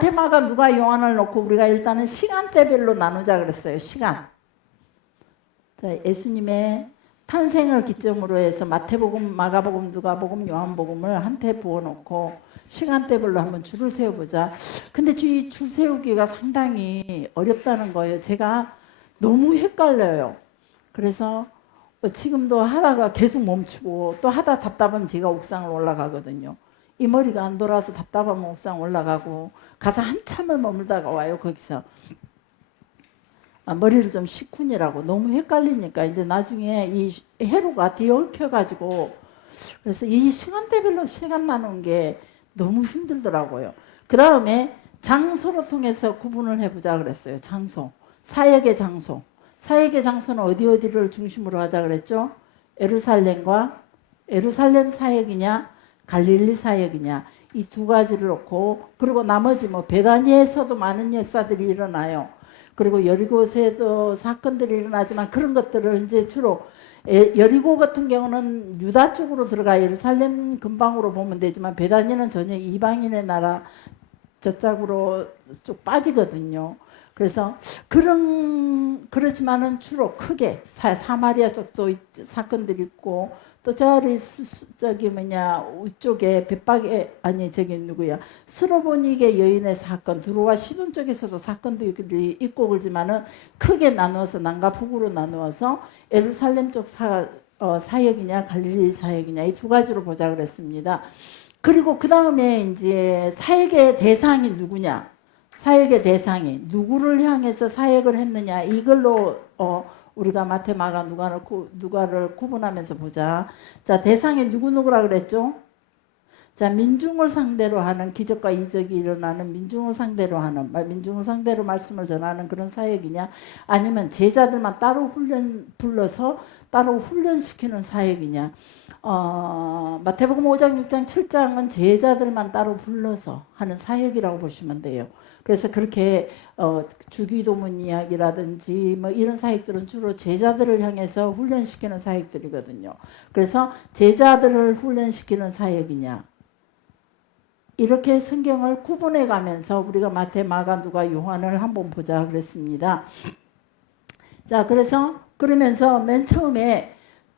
테마가 누가 요한을 놓고 우리가 일단은 시간대별로 나누자 그랬어요. 시간. 자, 예수님의 탄생을 기점으로 해서 마태복음, 마가복음, 누가복음, 요한복음을 한테 부어놓고 시간대별로 한번 줄을 세워보자. 근데 이 줄 세우기가 상당히 어렵다는 거예요. 제가 너무 헷갈려요. 그래서 지금도 하다가 계속 멈추고 또 하다 답답하면 제가 옥상을 올라가거든요. 이 머리가 안 돌아서 답답하면 옥상 올라가고 가서 한참을 머물다가 와요. 거기서 머리를 좀 식훈이라고 너무 헷갈리니까 이제 나중에 이 회로가 뒤엉켜가지고 그래서 이 시간대별로 시간 나누는 게 너무 힘들더라고요. 그 다음에 장소로 통해서 구분을 해보자 그랬어요. 장소, 사역의 장소. 사역의 장소는 어디를 중심으로 하자 그랬죠? 예루살렘과 예루살렘 사역이냐 갈릴리 사역이냐 이 두 가지를 놓고 그리고 나머지 뭐 베다니에서도 많은 역사들이 일어나요. 그리고 여리고에서도 사건들이 일어나지만 그런 것들을 이제 주로 여리고 같은 경우는 유다 쪽으로 들어가 예루살렘 근방으로 보면 되지만 베다니는 전혀 이방인의 나라 저쪽으로 쭉 빠지거든요. 그래서 그렇지만은 주로 크게 사마리아 쪽도 사건들이 있고 또 저기 이쪽에 벳박에 아니 저기 누구야 수로보니게 여인의 사건 두로와 시돈 쪽에서도 사건들이 있고 그러지만은 크게 나누어서 남과 북으로 나누어서 예루살렘 쪽 사역이냐 갈릴리 사역이냐 이 두 가지로 보자 그랬습니다. 그리고 그 다음에 이제 사역의 대상이 누구냐 사역의 대상이 누구를 향해서 사역을 했느냐 이걸로 우리가 마태, 마가, 누가를 구분하면서 보자. 자, 대상이 누구라 그랬죠? 자, 민중을 상대로 하는 기적과 이적이 일어나는 민중을 상대로 하는 민중을 상대로 말씀을 전하는 그런 사역이냐 아니면 제자들만 따로 불러서 따로 훈련시키는 사역이냐 마태복음 5장, 6장, 7장은 제자들만 따로 불러서 하는 사역이라고 보시면 돼요. 그래서 그렇게 주기도문 이야기라든지 뭐 이런 사역들은 주로 제자들을 향해서 훈련시키는 사역들이거든요. 그래서 제자들을 훈련시키는 사역이냐 이렇게 성경을 구분해 가면서 우리가 마태, 마가, 누가, 요한을 한번 보자 그랬습니다. 자, 그러면서 맨 처음에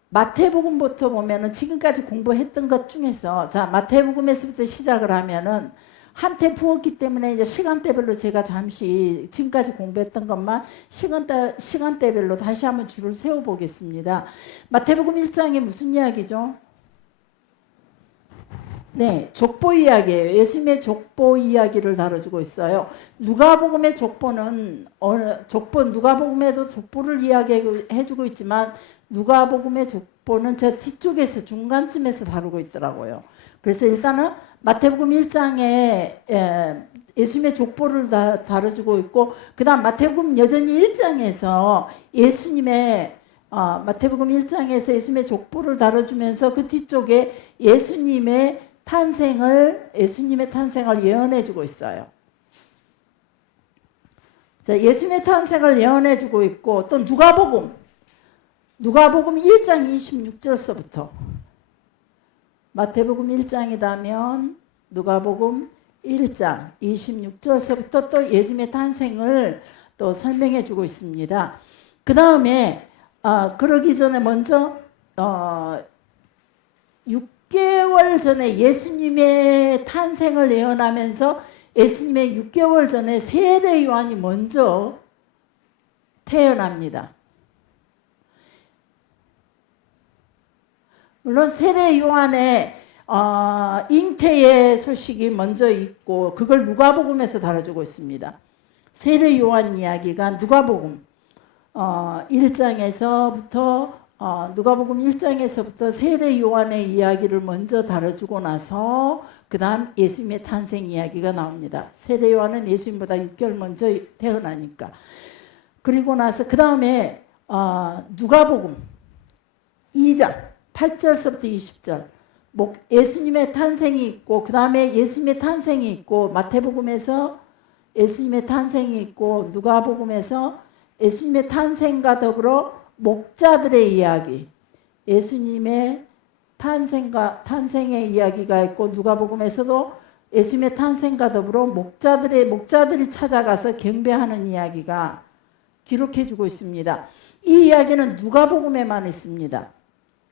마태복음부터 보면은 지금까지 공부했던 것 중에서 자, 마태복음에서부터 시작을 하면은 한테 부었기 때문에 이제 시간대별로 제가 잠시 지금까지 공부했던 것만 시간대별로 다시 한번 줄을 세워보겠습니다. 마태복음 1장에 무슨 이야기죠? 네, 족보 이야기예요. 예수님의 족보 이야기를 다뤄주고 있어요. 누가복음의 족보는 누가복음에도 족보를 이야기해주고 있지만 누가복음의 족보는 저 뒤쪽에서 중간쯤에서 다루고 있더라고요. 그래서 일단은 마태복음 1장에 예수님의 족보를 다뤄주고 있고 그 다음 마태복음 여전히 1장에서 마태복음 1장에서 예수님의 족보를 다뤄주면서 그 뒤쪽에 예수님의 탄생을 예언해주고 있어요. 자, 예수님의 탄생을 예언해주고 있고 또 누가복음 1장 26절서부터 마태복음 1장이라면 누가복음 1장 26절서부터 또 예수님의 탄생을 또 설명해 주고 있습니다. 그 다음에 그러기 전에 먼저 6개월 전에 예수님의 탄생을 예언하면서 예수님의 6개월 전에 세례 요한이 먼저 태어납니다. 물론 세례 요한의 잉태의 소식이 먼저 있고 그걸 누가복음에서 다뤄주고 있습니다. 세례 요한 이야기가 누가복음 1장에서부터 누가복음 1장에서부터 세례 요한의 이야기를 먼저 다뤄주고 나서 그 다음 예수님의 탄생 이야기가 나옵니다. 세례 요한은 예수님보다 6개월 먼저 태어나니까. 그리고 나서 그 다음에 누가복음 2장 8절서부터 20절 예수님의 탄생이 있고 그 다음에 예수님의 탄생이 있고 마태복음에서 예수님의 탄생이 있고 누가복음에서 예수님의 탄생과 더불어 목자들의 이야기 예수님의 탄생의 이야기가 있고 누가복음에서도 예수님의 탄생과 더불어 목자들이 찾아가서 경배하는 이야기가 기록해주고 있습니다. 이 이야기는 누가복음에만 있습니다.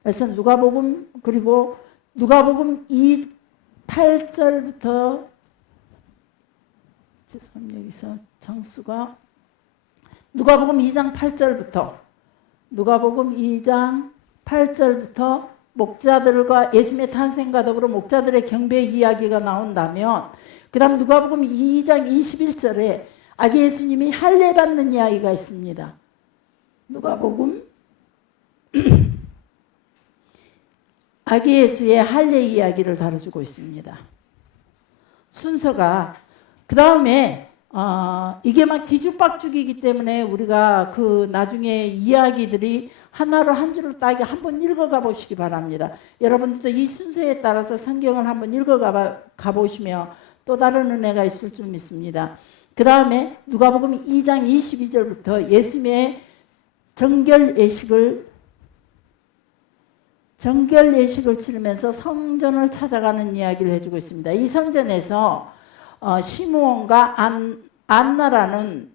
그래서 누가복음 그리고 누가복음 2 8절부터 죄송합니다. 여기서 장수가 누가복음 2장 8절부터 누가복음 2장 8절부터 목자들과 예수님의 탄생과 더불어 목자들의 경배 이야기가 나온다면 그 다음 누가복음 2장 21절에 아기 예수님이 할례 받는 이야기가 있습니다. 누가복음 아기 예수의 할례 이야기를 다뤄주고 있습니다. 순서가 그 다음에 이게 막 뒤죽박죽이기 때문에 우리가 그 나중에 이야기들이 하나로 한 줄을 따게 한번 읽어가 보시기 바랍니다. 여러분들도 이 순서에 따라서 성경을 한번 읽어가 보시면 또 다른 은혜가 있을 줄 믿습니다. 그 다음에 누가복음 2장 22절부터 예수님의 정결 예식을 치르면서 성전을 찾아가는 이야기를 해주고 있습니다. 이 성전에서 시므온과 안나라는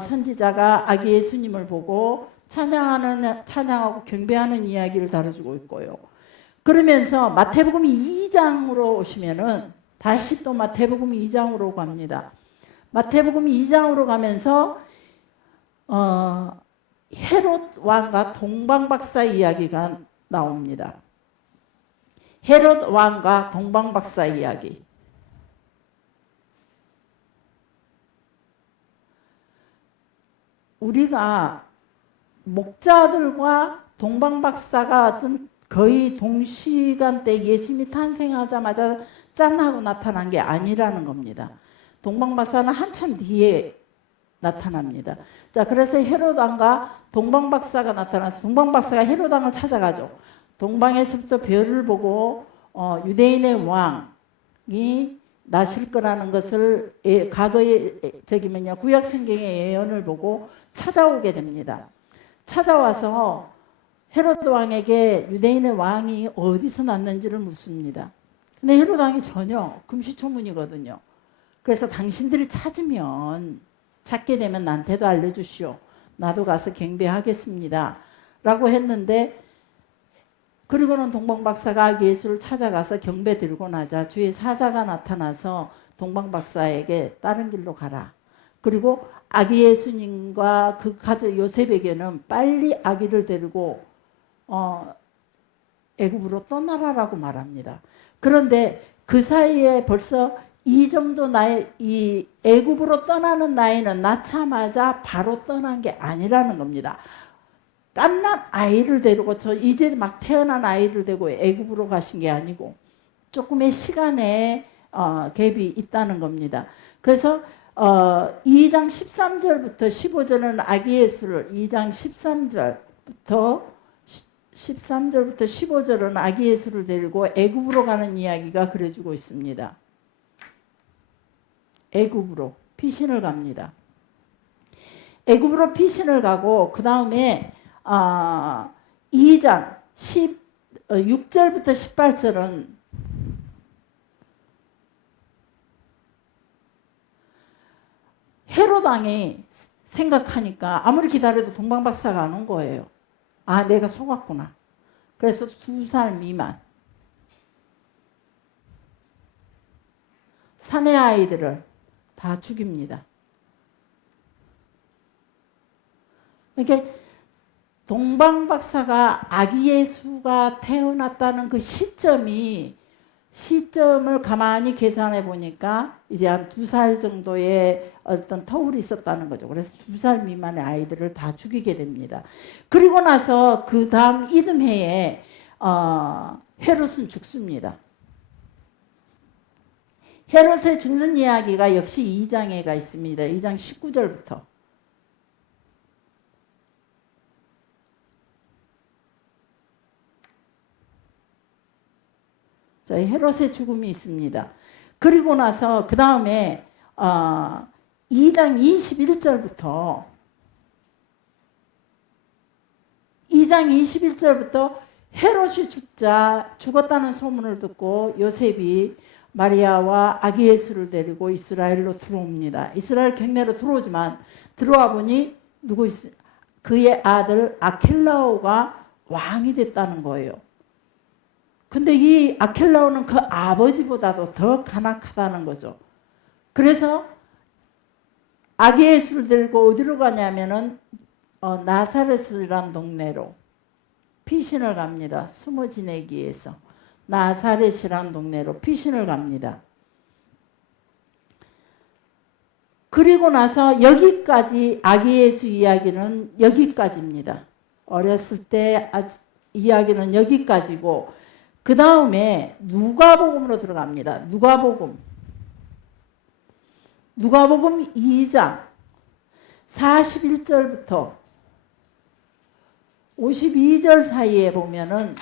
선지자가 아기 예수님을 보고 찬양하고 경배하는 이야기를 다뤄주고 있고요. 그러면서 마태복음 2장으로 오시면은 다시 또 마태복음 2장으로 갑니다. 마태복음 2장으로 가면서 헤롯 왕과 동방박사 이야기가 나옵니다. 헤롯 왕과 동방박사 이야기. 우리가 목자들과 동방박사가 어떤 거의 동시간대 예수님이 탄생하자마자 짠하고 나타난 게 아니라는 겁니다. 동방박사는 한참 뒤에 나타납니다. 자, 그래서 헤롯 왕과 동방박사가 나타나서 동방박사가 헤롯 왕을 찾아가죠. 동방에서부터 별을 보고 유대인의 왕이 나실 거라는 것을 과거에 구약 성경의 예언을 보고 찾아오게 됩니다. 찾아와서 헤롯 왕에게 유대인의 왕이 어디서 났는지를 묻습니다. 근데 헤롯 왕이 전혀 금시초문이거든요. 그래서 당신들이 찾게 되면 나한테도 알려주시오. 나도 가서 경배하겠습니다. 라고 했는데 그리고는 동방박사가 아기 예수를 찾아가서 경배 들고 나자 주의 사자가 나타나서 동방박사에게 다른 길로 가라. 그리고 아기 예수님과 그 가족 요셉에게는 빨리 아기를 데리고 애굽으로 떠나라라고 말합니다. 그런데 그 사이에 벌써 이 정도 이 애굽으로 떠나는 나이는 낳자마자 바로 떠난 게 아니라는 겁니다. 갓난 아이를 데리고 이제 막 태어난 아이를 데리고 애굽으로 가신 게 아니고 조금의 시간에 갭이 있다는 겁니다. 그래서 2장 13절부터 15절은 아기 예수를 2장 13절부터 15절은 아기 예수를 데리고 애굽으로 가는 이야기가 그려주고 있습니다. 애굽으로 피신을 갑니다. 애굽으로 피신을 가고 그 다음에 2장 6절부터 18절은 헤롯 왕이 생각하니까 아무리 기다려도 동방박사가 안 온 거예요. 아, 내가 속았구나. 그래서 2살 미만 사내 아이들을 다 죽입니다. 이렇게 동방박사가 아기 예수가 태어났다는 그 시점을 가만히 계산해 보니까 이제 한 2살 정도의 어떤 터울이 있었다는 거죠. 그래서 2살 미만의 아이들을 다 죽이게 됩니다. 그리고 나서 그 다음 이듬해에 헤롯은 죽습니다. 헤롯의 죽는 이야기가 역시 2장에가 있습니다. 2장 19절부터. 자, 헤롯의 죽음이 있습니다. 그리고 나서 그 다음에 2장 21절부터 2장 21절부터 헤롯이 죽었다는 소문을 듣고 요셉이 마리아와 아기 예수를 데리고 이스라엘로 들어옵니다. 이스라엘 경내로 들어오지만 들어와 보니 그의 아들 아켈라오가 왕이 됐다는 거예요. 근데 이 아켈라오는 그 아버지보다도 더 간악하다는 거죠. 그래서 아기 예수를 데리고 어디로 가냐면은 나사렛이라는 동네로 피신을 갑니다. 숨어 지내기 위해서. 나사렛이라는 동네로 피신을 갑니다. 그리고 나서 여기까지 아기 예수 이야기는 여기까지입니다. 어렸을 때 이야기는 여기까지고 그 다음에 누가복음으로 들어갑니다. 누가복음 2장 41절부터 52절 사이에 보면은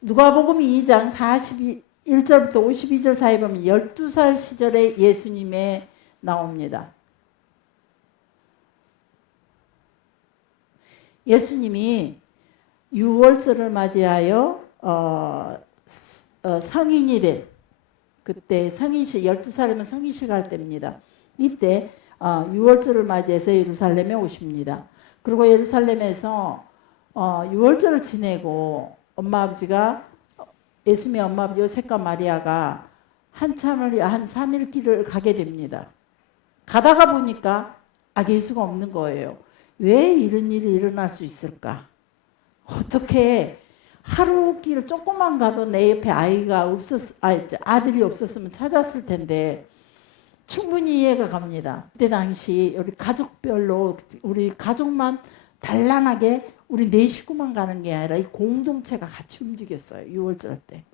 누가복음 2장 41절부터 52절 사이에 보면 12살 시절에 예수님에 나옵니다. 예수님이 유월절을 맞이하여 성인이 된 그때 성인식 12살이면 성인식 할 때입니다. 이때 유월절을 맞이해서 예루살렘에 오십니다. 그리고 예루살렘에서 유월절을 지내고 엄마 아버지가 예수님의 엄마 아버지 요셉과 마리아가 한참을 한 3일 길을 가게 됩니다. 가다가 보니까 아기 예수가 없는 거예요. 왜 이런 일이 일어날 수 있을까? 어떻게 하루 길 조금만 가도 내 옆에 아들이 없었으면 찾았을 텐데 충분히 이해가 갑니다. 그때 당시 우리 가족별로 우리 가족만 단란하게 우리 네 식구만 가는 게 아니라 이 공동체가 같이 움직였어요. 6월절 때.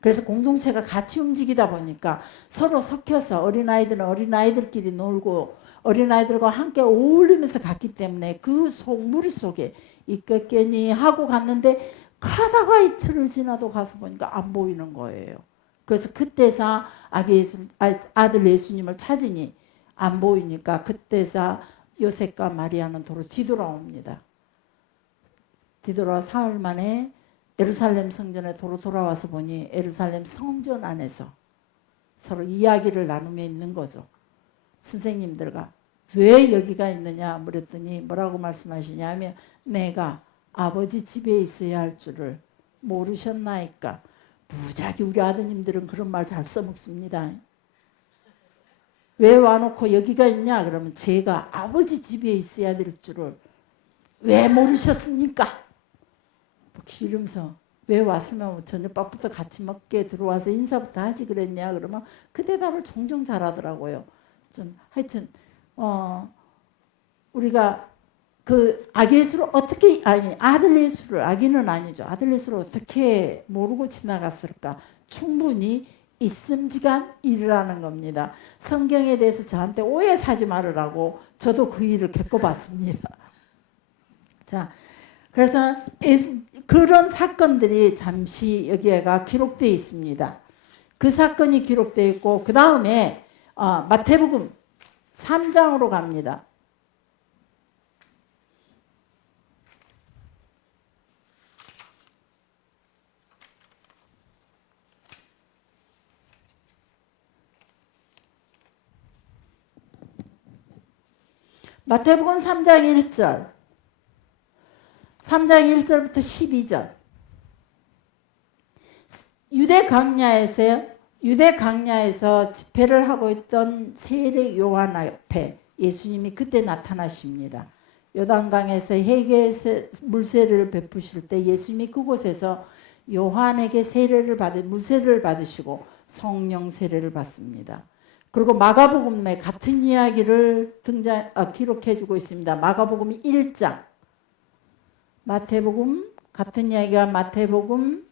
그래서 공동체가 같이 움직이다 보니까 서로 섞여서 어린아이들은 어린아이들끼리 놀고 어린아이들과 함께 어울리면서 갔기 때문에 그 머릿속에 있겠겠니 하고 갔는데 가다가 이틀을 지나도 가서 보니까 안 보이는 거예요. 그래서 그때서 아들 예수님을 찾으니 안 보이니까 그때서 요셉과 마리아는 도로 뒤돌아옵니다. 뒤돌아 사흘 만에 예루살렘 성전에 도로 돌아와서 보니 예루살렘 성전 안에서 서로 이야기를 나누며 있는 거죠. 선생님들과 왜 여기가 있느냐 물었더니 뭐라고 말씀하시냐면 내가 아버지 집에 있어야 할 줄을 모르셨나이까. 무지하게 우리 아드님들은 그런 말 잘 써먹습니다. 왜 와놓고 여기가 있냐 그러면 제가 아버지 집에 있어야 될 줄을 왜 모르셨습니까? 이러면서 왜 왔으면 저녁밥부터 같이 먹게 들어와서 인사부터 하지 그랬냐 그러면 그 대답을 종종 잘하더라고요. 좀 하여튼 우리가 그 아기 예수를 어떻게 아들 예수를 아기는 아니죠. 아들 예수를 어떻게 모르고 지나갔을까? 충분히 있음직한 일이라는 겁니다. 성경에 대해서 저한테 오해 사지 말으라고 저도 그 일을 겪어봤습니다. 자, 그래서 그런 사건들이 잠시 여기가 기록되어 있습니다. 그 사건이 기록되어 있고 그 다음에 마태복음 3장으로 갑니다. 마태복음 3장 1절 3장 1절부터 12절 유대 강야에서 집회를 하고 있던 세례 요한 앞에 예수님이 그때 나타나십니다. 요단강에서 회개의 물세례를 베푸실 때 예수님이 그곳에서 요한에게 물세례를 받으시고 성령 세례를 받습니다. 그리고 마가복음에 같은 이야기를 기록해주고 있습니다. 마가복음 1장 마태복음 같은 이야기가 마태복음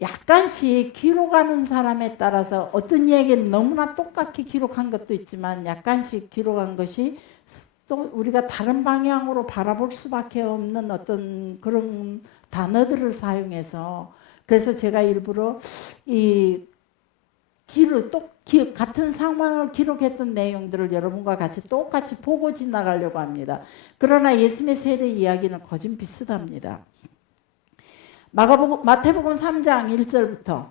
약간씩 기록하는 사람에 따라서 어떤 이야기는 너무나 똑같이 기록한 것도 있지만 약간씩 기록한 것이 또 우리가 다른 방향으로 바라볼 수밖에 없는 어떤 그런 단어들을 사용해서 그래서 제가 일부러 이 같은 상황을 기록했던 내용들을 여러분과 같이 똑같이 보고 지나가려고 합니다. 그러나 예수님의 세례 이야기는 거진 비슷합니다. 마태복음 3장 1절부터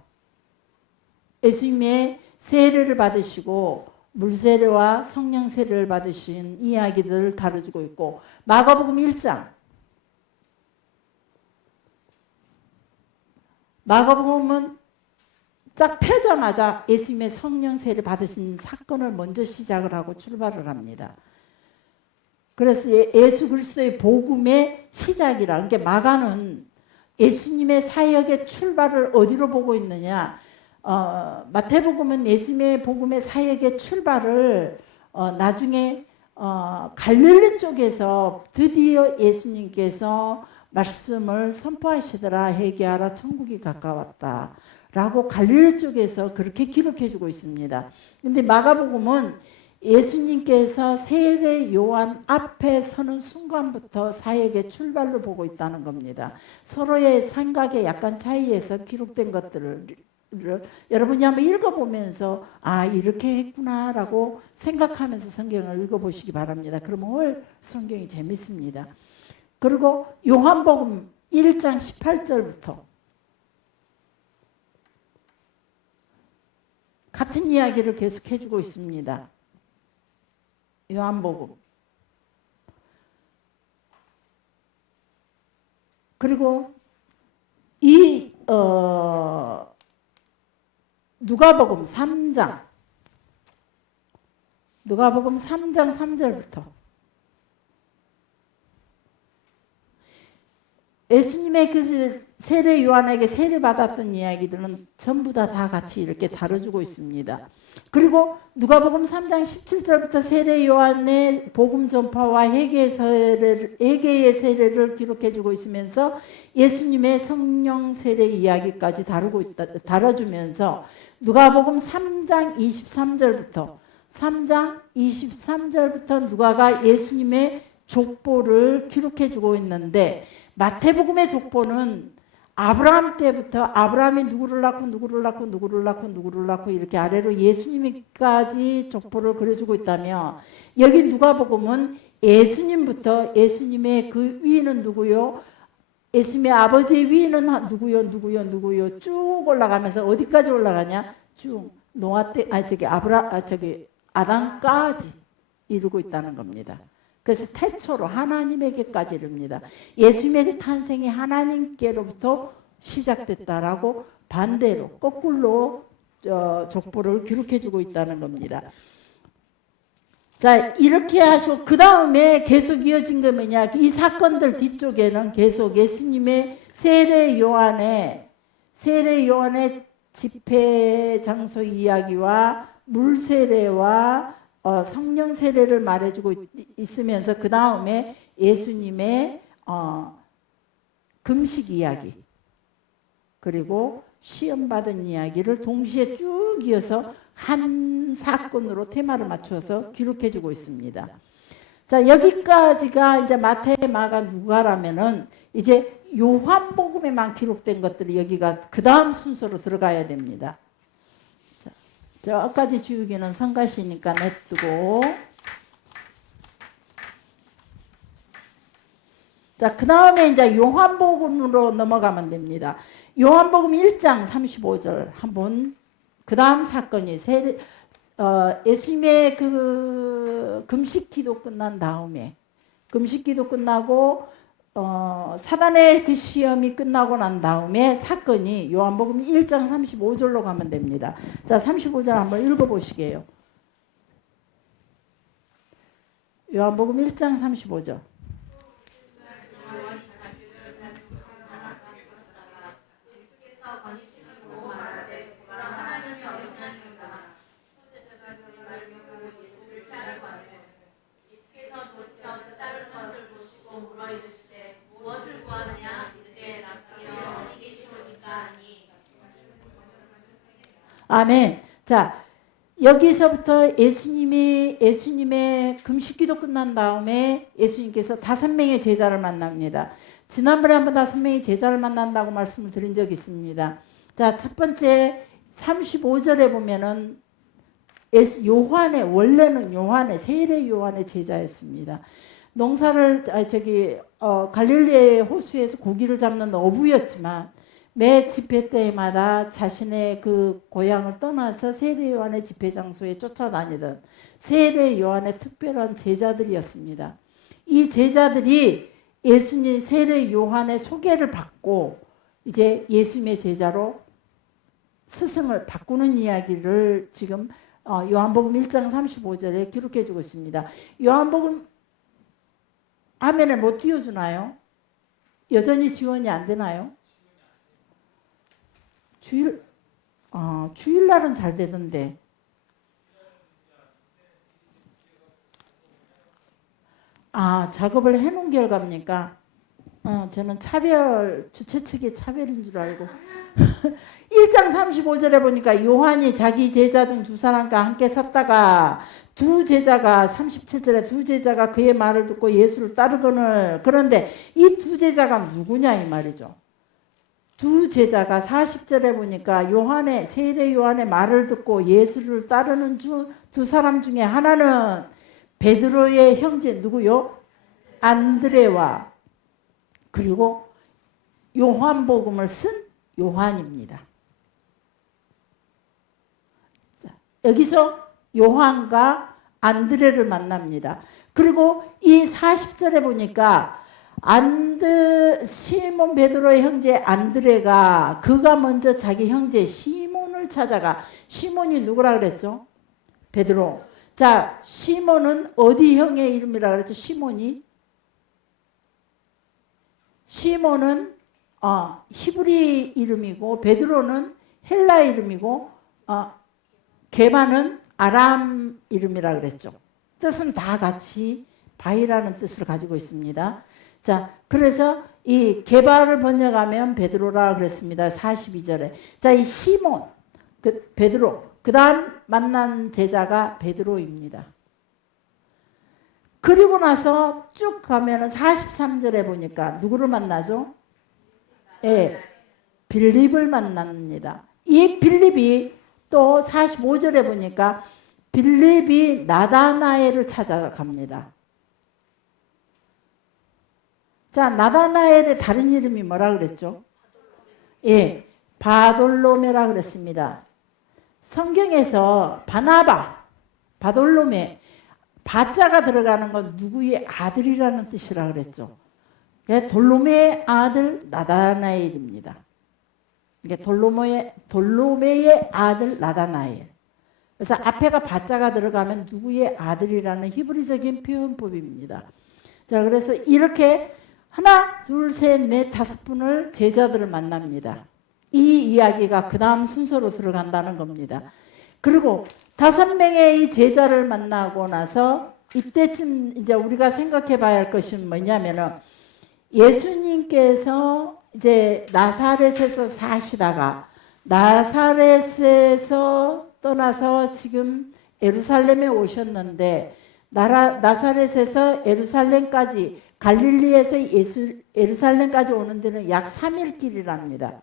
예수님의 세례를 받으시고 물세례와 성령 세례를 받으신 이야기들을 다뤄주고 있고, 마가복음 1장, 마가복음은 딱 펴자마자 예수님의 성령 세례 받으신 사건을 먼저 시작을 하고 출발을 합니다. 그래서 예수 그리스도의 복음의 시작이라. 그러니까 마가는 예수님의 사역의 출발을 어디로 보고 있느냐? 마태복음은 예수님의 복음의 사역의 출발을 나중에 갈릴리 쪽에서 드디어 예수님께서 말씀을 선포하시더라. 회개하라, 천국이 가까웠다 라고 갈릴리 쪽에서 그렇게 기록해주고 있습니다. 근데 마가복음은 예수님께서 세례 요한 앞에 서는 순간부터 사역의 출발로 보고 있다는 겁니다. 서로의 생각에 약간 차이에서 기록된 것들을 여러분이 한번 읽어보면서 이렇게 했구나라고 생각하면서 성경을 읽어보시기 바랍니다. 그러면 성경이 재밌습니다. 그리고 요한복음 1장 18절부터 같은 이야기를 계속 해주고 있습니다. 요한복음. 그리고 이 누가복음 3장 3절부터 예수님의 그 세례 요한에게 세례 받았던 이야기들은 전부 다 같이 이렇게 다뤄주고 있습니다. 그리고 누가복음 3장 17절부터 세례 요한의 복음 전파와 회개의 세례를 기록해주고 있으면서 예수님의 성령 세례 이야기까지 다뤄주면서 누가복음 3장 23절부터 누가가 예수님의 족보를 기록해주고 있는데, 마태복음의 족보는 아브라함 때부터 아브라함이 누구를 낳고 이렇게 아래로 예수님까지 족보를 그려주고 있다며, 여기 누가복음은 예수님부터 예수님의 그 위는 누구요? 예수님의 아버지의 위는 누구요? 쭉 올라가면서 어디까지 올라가냐? 쭉 노아 때 아담까지 이루고 있다는 겁니다. 그래서 태초로 하나님에게까지 이릅니다. 예수님의 탄생이 하나님께로부터 시작됐다라고 반대로 거꾸로 족보를 기록해주고 있다는 겁니다. 자, 이렇게 하시고 그 다음에 계속 이어진 게 뭐냐? 이 사건들 뒤쪽에는 계속 예수님의 세례 요한의 집회 장소 이야기와 물세례와 성령 세례를 말해주고 있으면서 그 다음에 예수님의 금식 이야기 그리고 시험받은 이야기를 동시에 쭉 이어서 한 사건으로 테마를 맞춰서 기록해주고 있습니다. 자, 여기까지가 이제 마태, 마가, 누가라면은 이제 요한복음에만 기록된 것들이 여기가 그 다음 순서로 들어가야 됩니다. 자, 저까지 지우기는 성가시니까 냅두고, 자, 그 다음에 이제 요한복음으로 넘어가면 됩니다. 요한복음 1장 35절 한번, 그 다음 사건이 예수님의 그 금식 기도 끝난 다음에, 금식 기도 끝나고 사단의 그 시험이 끝나고 난 다음에 사건이 요한복음 1장 35절로 가면 됩니다. 자, 35절 한번 읽어보시게요. 요한복음 1장 35절. 아멘. 자, 여기서부터 예수님의 금식기도 끝난 다음에 예수님께서 5명의 제자를 만납니다. 지난번에 한번 5명의 제자를 만난다고 말씀을 드린 적이 있습니다. 자, 첫 번째 35절에 보면은 요한의 원래는 요한의 세례 요한의 제자였습니다. 농사를 갈릴리의 호수에서 고기를 잡는 어부였지만 매 집회 때마다 자신의 그 고향을 떠나서 세례 요한의 집회 장소에 쫓아다니던 세례 요한의 특별한 제자들이었습니다. 이 제자들이 예수님 세례 요한의 소개를 받고 이제 예수님의 제자로 스승을 바꾸는 이야기를 지금 요한복음 1장 35절에 기록해 주고 있습니다. 요한복음 화면에 못 띄워주나요? 여전히 지원이 안 되나요? 주일날은 잘 되던데. 작업을 해놓은 결과입니까? 저는 주최 측의 차별인 줄 알고. 1장 35절에 보니까 요한이 자기 제자 중 두 사람과 함께 섰다가 두 제자가 37절에 두 제자가 그의 말을 듣고 예수를 따르거늘. 그런데 이 두 제자가 누구냐 이 말이죠. 두 제자가 40절에 보니까 세례 요한의 말을 듣고 예수를 따르는 두 사람 중에 하나는 베드로의 형제 누구요? 안드레와 그리고 요한복음을 쓴 요한입니다. 자, 여기서 요한과 안드레를 만납니다. 그리고 이 40절에 보니까 시몬 베드로의 형제 안드레가 그가 먼저 자기 형제 시몬을 찾아가. 시몬이 누구라 그랬죠? 베드로. 자, 시몬은 어디 형의 이름이라 그랬죠? 시몬은 히브리 이름이고 베드로는 헬라 이름이고 게바는 아람 이름이라 그랬죠. 뜻은 다 같이 바위라는 뜻을 가지고 있습니다. 자, 그래서 이 게바를 번역하면 베드로라 그랬습니다. 42절에. 자, 이 시몬, 베드로, 그 다음 만난 제자가 베드로입니다. 그리고 나서 쭉 가면은 43절에 보니까 누구를 만나죠? 빌립을 만납니다. 이 빌립이 또 45절에 보니까 빌립이 나다나엘을 찾아갑니다. 자, 나다나엘의 다른 이름이 뭐라 그랬죠? 바돌로메라 그랬습니다. 성경에서 바돌로메, 바자가 들어가는 건 누구의 아들이라는 뜻이라 그랬죠. 돌로메의 아들 나다나엘입니다. 돌로메의 아들 나다나엘. 그래서 앞에가 바자가 들어가면 누구의 아들이라는 히브리적인 표현법입니다. 자, 그래서 이렇게 하나, 둘, 셋, 넷, 다섯 분을 제자들을 만납니다. 이 이야기가 그 다음 순서로 들어간다는 겁니다. 그리고 5명의 이 제자를 만나고 나서 이때쯤 이제 우리가 생각해 봐야 할 것은 뭐냐면은 예수님께서 이제 나사렛에서 사시다가 나사렛에서 떠나서 지금 예루살렘에 오셨는데 나사렛에서 예루살렘까지 갈릴리에서 예루살렘까지 오는 데는 약 3일 길이랍니다.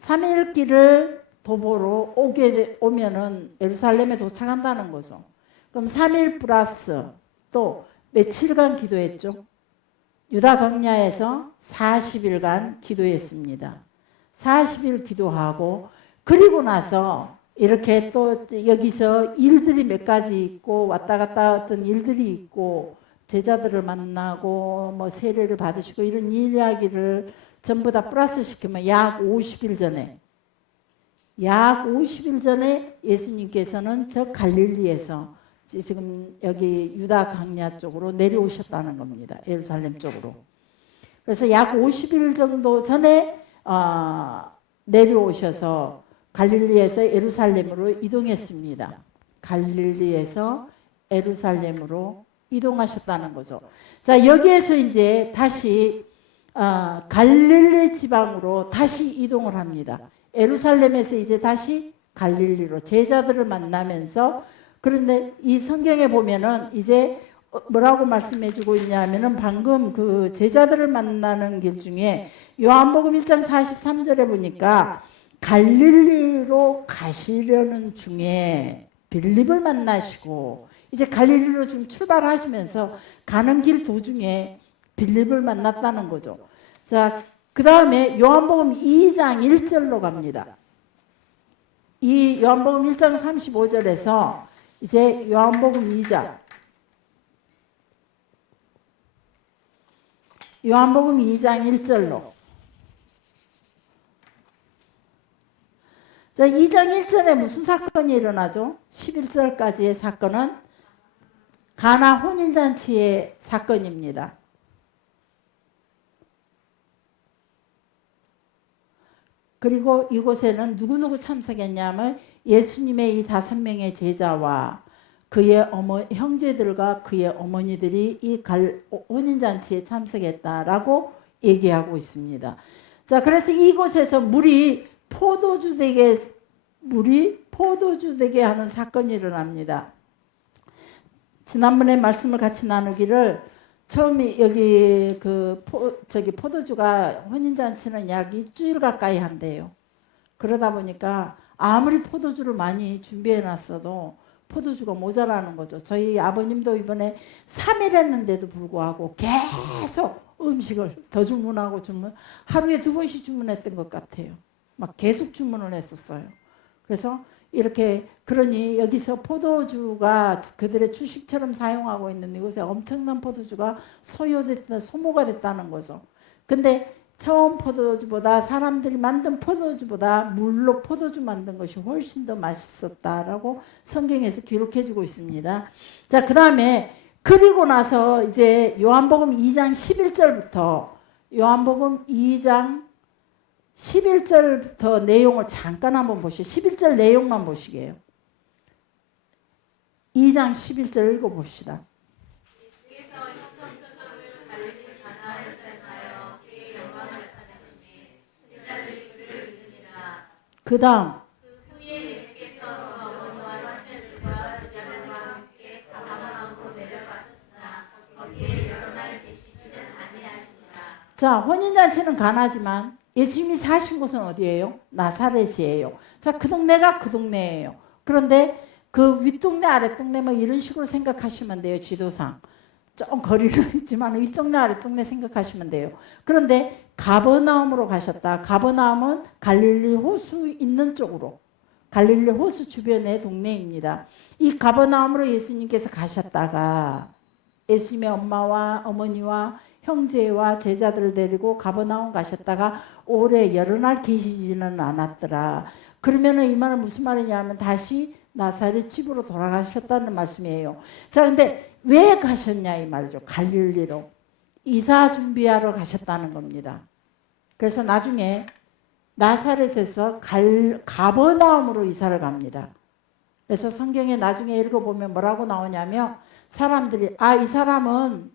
3일 길을 도보로 오면은 예루살렘에 도착한다는 거죠. 그럼 3일 플러스 또 며칠간 기도했죠? 유다 광야에서 40일간 기도했습니다. 40일 기도하고 그리고 나서 이렇게 또 여기서 일들이 몇 가지 있고 왔다 갔다 어떤 일들이 있고 제자들을 만나고 뭐 세례를 받으시고 이런 이야기를 전부 다 플러스 시키면 약 50일 전에 예수님께서는 저 갈릴리에서 지금 여기 유다 강야 쪽으로 내려오셨다는 겁니다. 예루살렘 쪽으로. 그래서 약 50일 정도 전에 내려오셔서 갈릴리에서 예루살렘으로 이동했습니다. 갈릴리에서 예루살렘으로 이동하셨다는 거죠. 자, 여기에서 이제 다시 갈릴리 지방으로 다시 이동을 합니다. 예루살렘에서 이제 다시 갈릴리로 제자들을 만나면서 그런데 이 성경에 보면은 이제 뭐라고 말씀해 주고 있냐면은 방금 그 제자들을 만나는 길 중에 요한복음 1장 43절에 보니까 갈릴리로 가시려는 중에 빌립을 만나시고 이제 갈릴리로 지금 출발하시면서 가는 길 도중에 빌립을 만났다는 거죠. 자, 그 다음에 요한복음 2장 1절로 갑니다. 이 요한복음 1장 35절에서 이제 요한복음 2장 요한복음 2장 1절로 자, 2장 1절에 무슨 사건이 일어나죠? 11절까지의 사건은 가나 혼인잔치의 사건입니다. 그리고 이곳에는 누구누구 참석했냐면 예수님의 이 5명의 제자와 그의 형제들과 그의 어머니들이 이 혼인잔치에 참석했다라고 얘기하고 있습니다. 자, 그래서 이곳에서 물이 포도주 되게 하는 사건이 일어납니다. 지난번에 말씀을 같이 나누기를 처음에 여기 포도주가 혼인잔치는 약 일주일 가까이 한대요. 그러다 보니까 아무리 포도주를 많이 준비해 놨어도 포도주가 모자라는 거죠. 저희 아버님도 이번에 3일 했는데도 불구하고 계속 음식을 더 주문하고 하루에 2번씩 주문했던 것 같아요. 막 계속 주문을 했었어요. 그래서 이렇게 그러니 여기서 포도주가 그들의 주식처럼 사용하고 있는 이곳에 엄청난 포도주가 소모가 됐다는 거죠. 근데 처음 포도주보다 사람들이 만든 포도주보다 물로 포도주 만든 것이 훨씬 더 맛있었다라고 성경에서 기록해주고 있습니다. 자, 그 다음에 그리고 나서 이제 요한복음 2장 11절부터 요한복음 2장 11절부터 내용을 잠깐 한번 보시죠. 11절 내용만 보시게요. 2장 11절 읽어봅시다. 그 다음 자, 혼인잔치는 가나지만 예수님이 사신 곳은 어디예요? 나사렛이에요. 자, 그 동네가 그 동네예요. 그런데 그 윗동네 아랫동네 뭐 이런 식으로 생각하시면 돼요. 지도상 좀 거리는 있지만 윗동네 아랫동네 생각하시면 돼요. 그런데 가버나움으로 가셨다. 가버나움은 갈릴리 호수 있는 쪽으로, 갈릴리 호수 주변의 동네입니다. 이 가버나움으로 예수님께서 가셨다가 예수님의 엄마와 어머니와 형제와 제자들을 데리고 가버나움 가셨다가 오래 여러 날 계시지는 않았더라. 그러면은 이 말은 무슨 말이냐면 다시 나사렛 집으로 돌아가셨다는 말씀이에요. 자, 근데 왜 가셨냐 이 말이죠. 갈릴리로 이사 준비하러 가셨다는 겁니다. 그래서 나중에 나사렛에서 가버나움으로 이사를 갑니다. 그래서 성경에 나중에 읽어보면 뭐라고 나오냐면 사람들이 이 사람은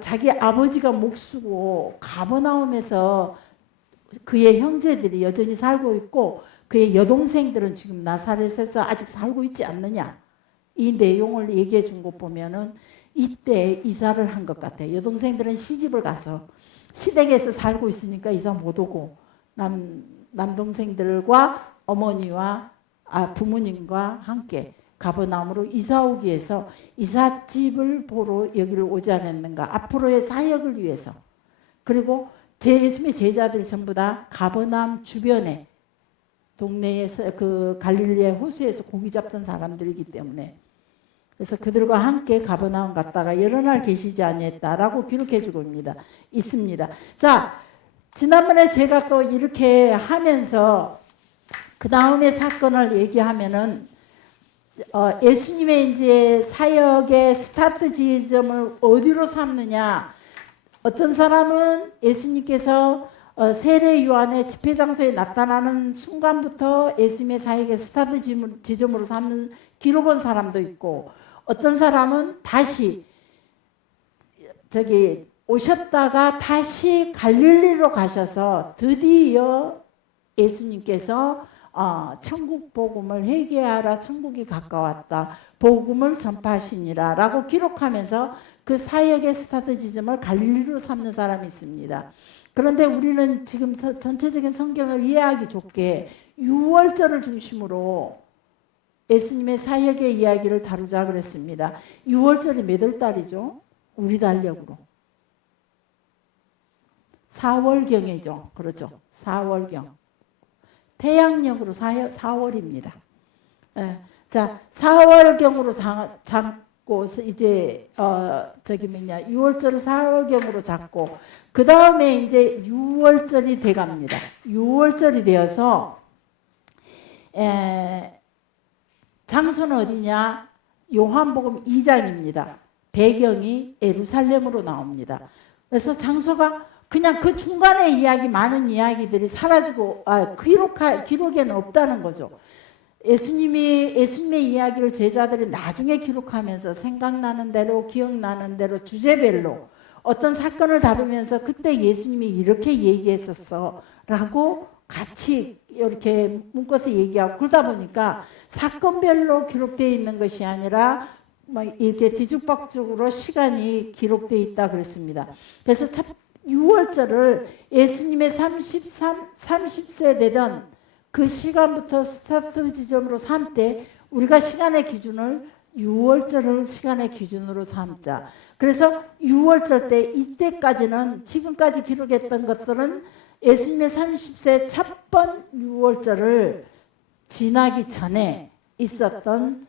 자기 아버지가 목수고 가버나움에서 그의 형제들이 여전히 살고 있고 그의 여동생들은 지금 나사렛에서 아직 살고 있지 않느냐, 이 내용을 얘기해 준 것 보면은 이때 이사를 한 것 같아요. 여동생들은 시집을 가서 시댁에서 살고 있으니까 이사 못 오고 남동생들과 어머니와 부모님과 함께 가버나움으로 이사 오기 위해서 이삿집을 보러 여기를 오지 않았는가, 앞으로의 사역을 위해서. 그리고 예수님의 제자들이 전부 다 가버나움 주변에 동네에서 그 갈릴리의 호수에서 고기 잡던 사람들이기 때문에, 그래서 그들과 함께 가버나움 갔다가 여러 날 계시지 아니했다라고 기록해주고 있습니다. 자, 지난번에 제가 또 이렇게 하면서 그 다음의 사건을 얘기하면은 예수님의 이제 사역의 스타트 지점을 어디로 삼느냐. 어떤 사람은 예수님께서 세례 요한의 집회 장소에 나타나는 순간부터 예수님의 사역의 스타트 지점으로 삼는 기록한 사람도 있고, 어떤 사람은 다시 오셨다가 다시 갈릴리로 가셔서 드디어 예수님께서 천국 복음을 회개하라 천국이 가까웠다 복음을 전파하시니라 라고 기록하면서 그 사역의 스타트 지점을 갈릴리로 삼는 사람이 있습니다. 그런데 우리는 지금 전체적인 성경을 이해하기 좋게 6월절을 중심으로 예수님의 사역의 이야기를 다루자 그랬습니다. 6월절이 몇 월 달이죠? 우리 달력으로 4월경이죠. 그렇죠. 4월경. 태양력으로 4월입니다. 예. 자, 4월경으로 잡고 이제 6월절을 4월경으로 잡고 그 다음에 이제 6월절이 돼갑니다. 6월절이 되어서 장소는 어디냐? 요한복음 2장입니다. 배경이 예루살렘으로 나옵니다. 그래서 장소가 그냥 그 중간에 이야기 많은 이야기들이 사라지고 기록에는 없다는 거죠. 예수님의 이야기를 제자들이 나중에 기록하면서 생각나는 대로 기억나는 대로 주제별로 어떤 사건을 다루면서 그때 예수님이 이렇게 얘기했었어 라고 같이 이렇게 묶어서 얘기하고 그러다 보니까 사건별로 기록되어 있는 것이 아니라 이렇게 뒤죽박죽으로 시간이 기록되어 있다 그랬습니다. 그래서 6월절을 예수님의 30세 되던 그 시간부터 스타트 지점으로 삼때 우리가 시간의 기준을 6월절을 시간의 기준으로 삼자. 그래서 6월절 때 이때까지는 지금까지 기록했던 것들은 예수님의 30세 첫 번 6월절을 지나기 전에 있었던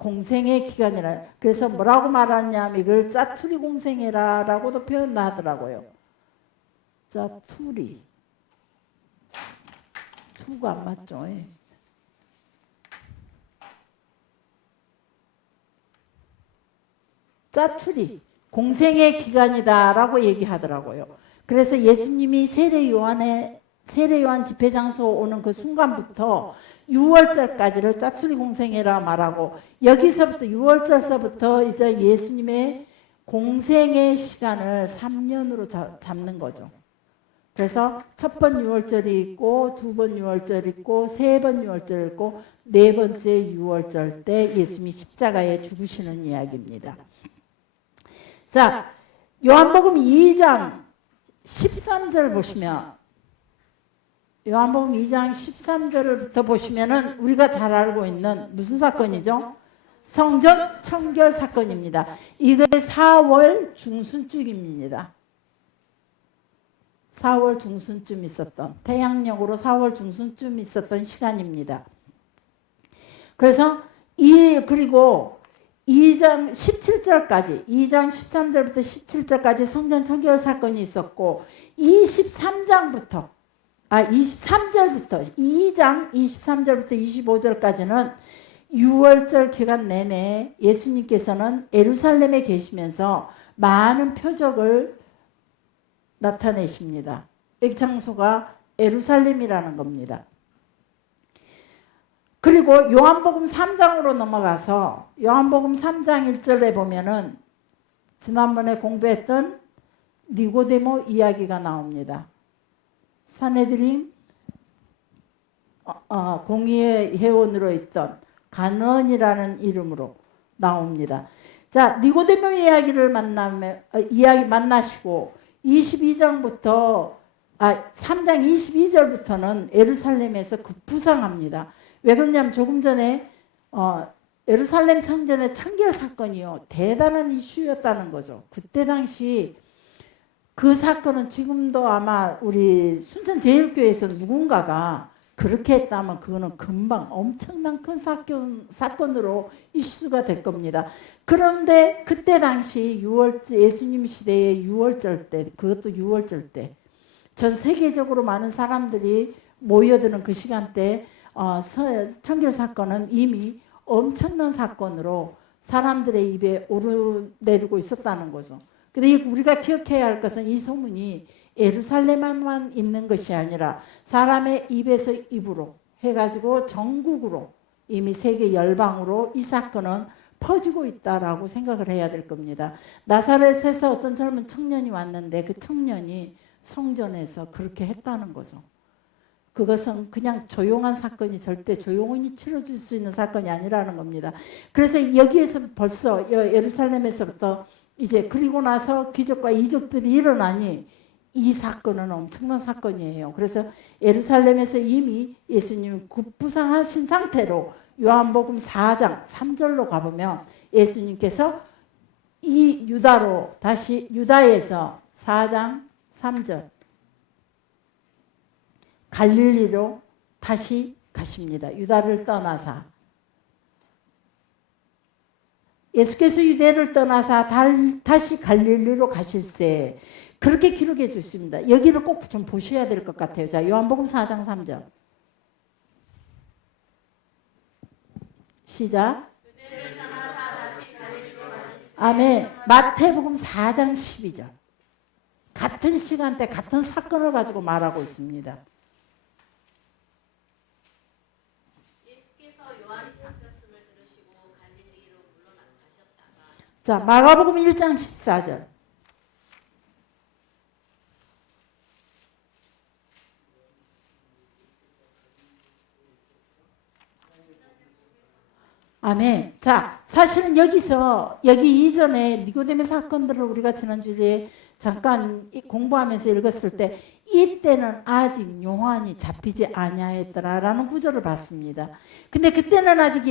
공생의 기간이라. 그래서 뭐라고 말하냐면 이걸 짜투리 공생이라고도 표현하더라고요. 짜투리. 투가 안 맞죠? 짜투리 공생의 기간이다라고 얘기하더라고요. 그래서 예수님이 세례요한 집회 장소 오는 그 순간부터 6월절까지를 짜투리 공생이라 말하고 여기서부터 6월절서부터 이제 예수님의 공생의 시간을 3년으로 잡는 거죠. 그래서 첫 번 6월절이 있고 두 번 6월절 있고 세 번 6월절 있고 네 번째 6월절 때 예수님이 십자가에 죽으시는 이야기입니다. 자, 요한복음 2장 13절 보시면 요한복음 2장 13절부터 보시면은 우리가 잘 알고 있는 무슨 사건이죠? 성전 청결 사건입니다. 이게 4월 중순쯤입니다. 4월 중순쯤 있었던 태양력으로 4월 중순쯤 있었던 시간입니다. 그래서 그리고 2장 17절까지 2장 13절부터 17절까지 성전 청결 사건이 있었고 23절부터 2장 23절부터 25절까지는 6월절 기간 내내 예수님께서는 예루살렘에 계시면서 많은 표적을 나타내십니다. 이 장소가 예루살렘이라는 겁니다. 그리고 요한복음 3장으로 넘어가서 요한복음 3장 1절에 보면은 지난번에 공부했던 니고데모 이야기가 나옵니다. 산헤드린 공의회 회원으로 있던 간언이라는 이름으로 나옵니다. 자, 니고데모 이야기를 만나시고 22장부터 3장 22절부터는 예루살렘에서 급부상합니다. 왜 그러냐면 조금 전에 예루살렘 성전의 청결 사건이요 대단한 이슈였다는 거죠. 그때 당시 그 사건은 지금도 아마 우리 순천제일교회에서 누군가가 그렇게 했다면 그거는 금방 엄청난 큰 사건으로 이슈가 될 겁니다. 그런데 그때 당시 예수님 시대의 6월절 때, 그것도 6월절 때 전 세계적으로 많은 사람들이 모여드는 그 시간대 청결 사건은 이미 엄청난 사건으로 사람들의 입에 오르내리고 있었다는 거죠. 근데 우리가 기억해야 할 것은 이 소문이 예루살렘만 있는 것이 아니라 사람의 입에서 입으로 해가지고 전국으로 이미 세계 열방으로 이 사건은 퍼지고 있다라고 생각을 해야 될 겁니다. 나사렛에서 어떤 젊은 청년이 왔는데 그 청년이 성전에서 그렇게 했다는 거죠. 그것은 그냥 조용한 사건이 절대 조용히 치러질 수 있는 사건이 아니라는 겁니다. 그래서 여기에서 벌써 예루살렘에서부터 이제 그리고 나서 기적과 이적들이 일어나니 이 사건은 엄청난 사건이에요. 그래서 예루살렘에서 이미 예수님이 급부상하신 상태로 요한복음 4장 3절로 가보면 예수님께서 이 유다로 다시 유다에서 4장 3절 갈릴리로 다시 가십니다. 유다를 떠나사 예수께서 유대를 떠나사 다시 갈릴리로 가실세 그렇게 기록해 주십니다. 여기를 꼭 좀 보셔야 될 것 같아요. 자, 요한복음 4장 3절 시작. 아멘. 마태복음 4장 12절 같은 시간대 같은 사건을 가지고 말하고 있습니다. 자, 마가복음 1장 14절 아멘. 자, 사실은 여기 이전에 니고데모 사건들을 우리가 지난주에 잠깐 공부하면서 읽었을 때 이때는 아직 요한이 잡히지 아니하였더라라는 구절을 봤습니다. 근데 그때는 아직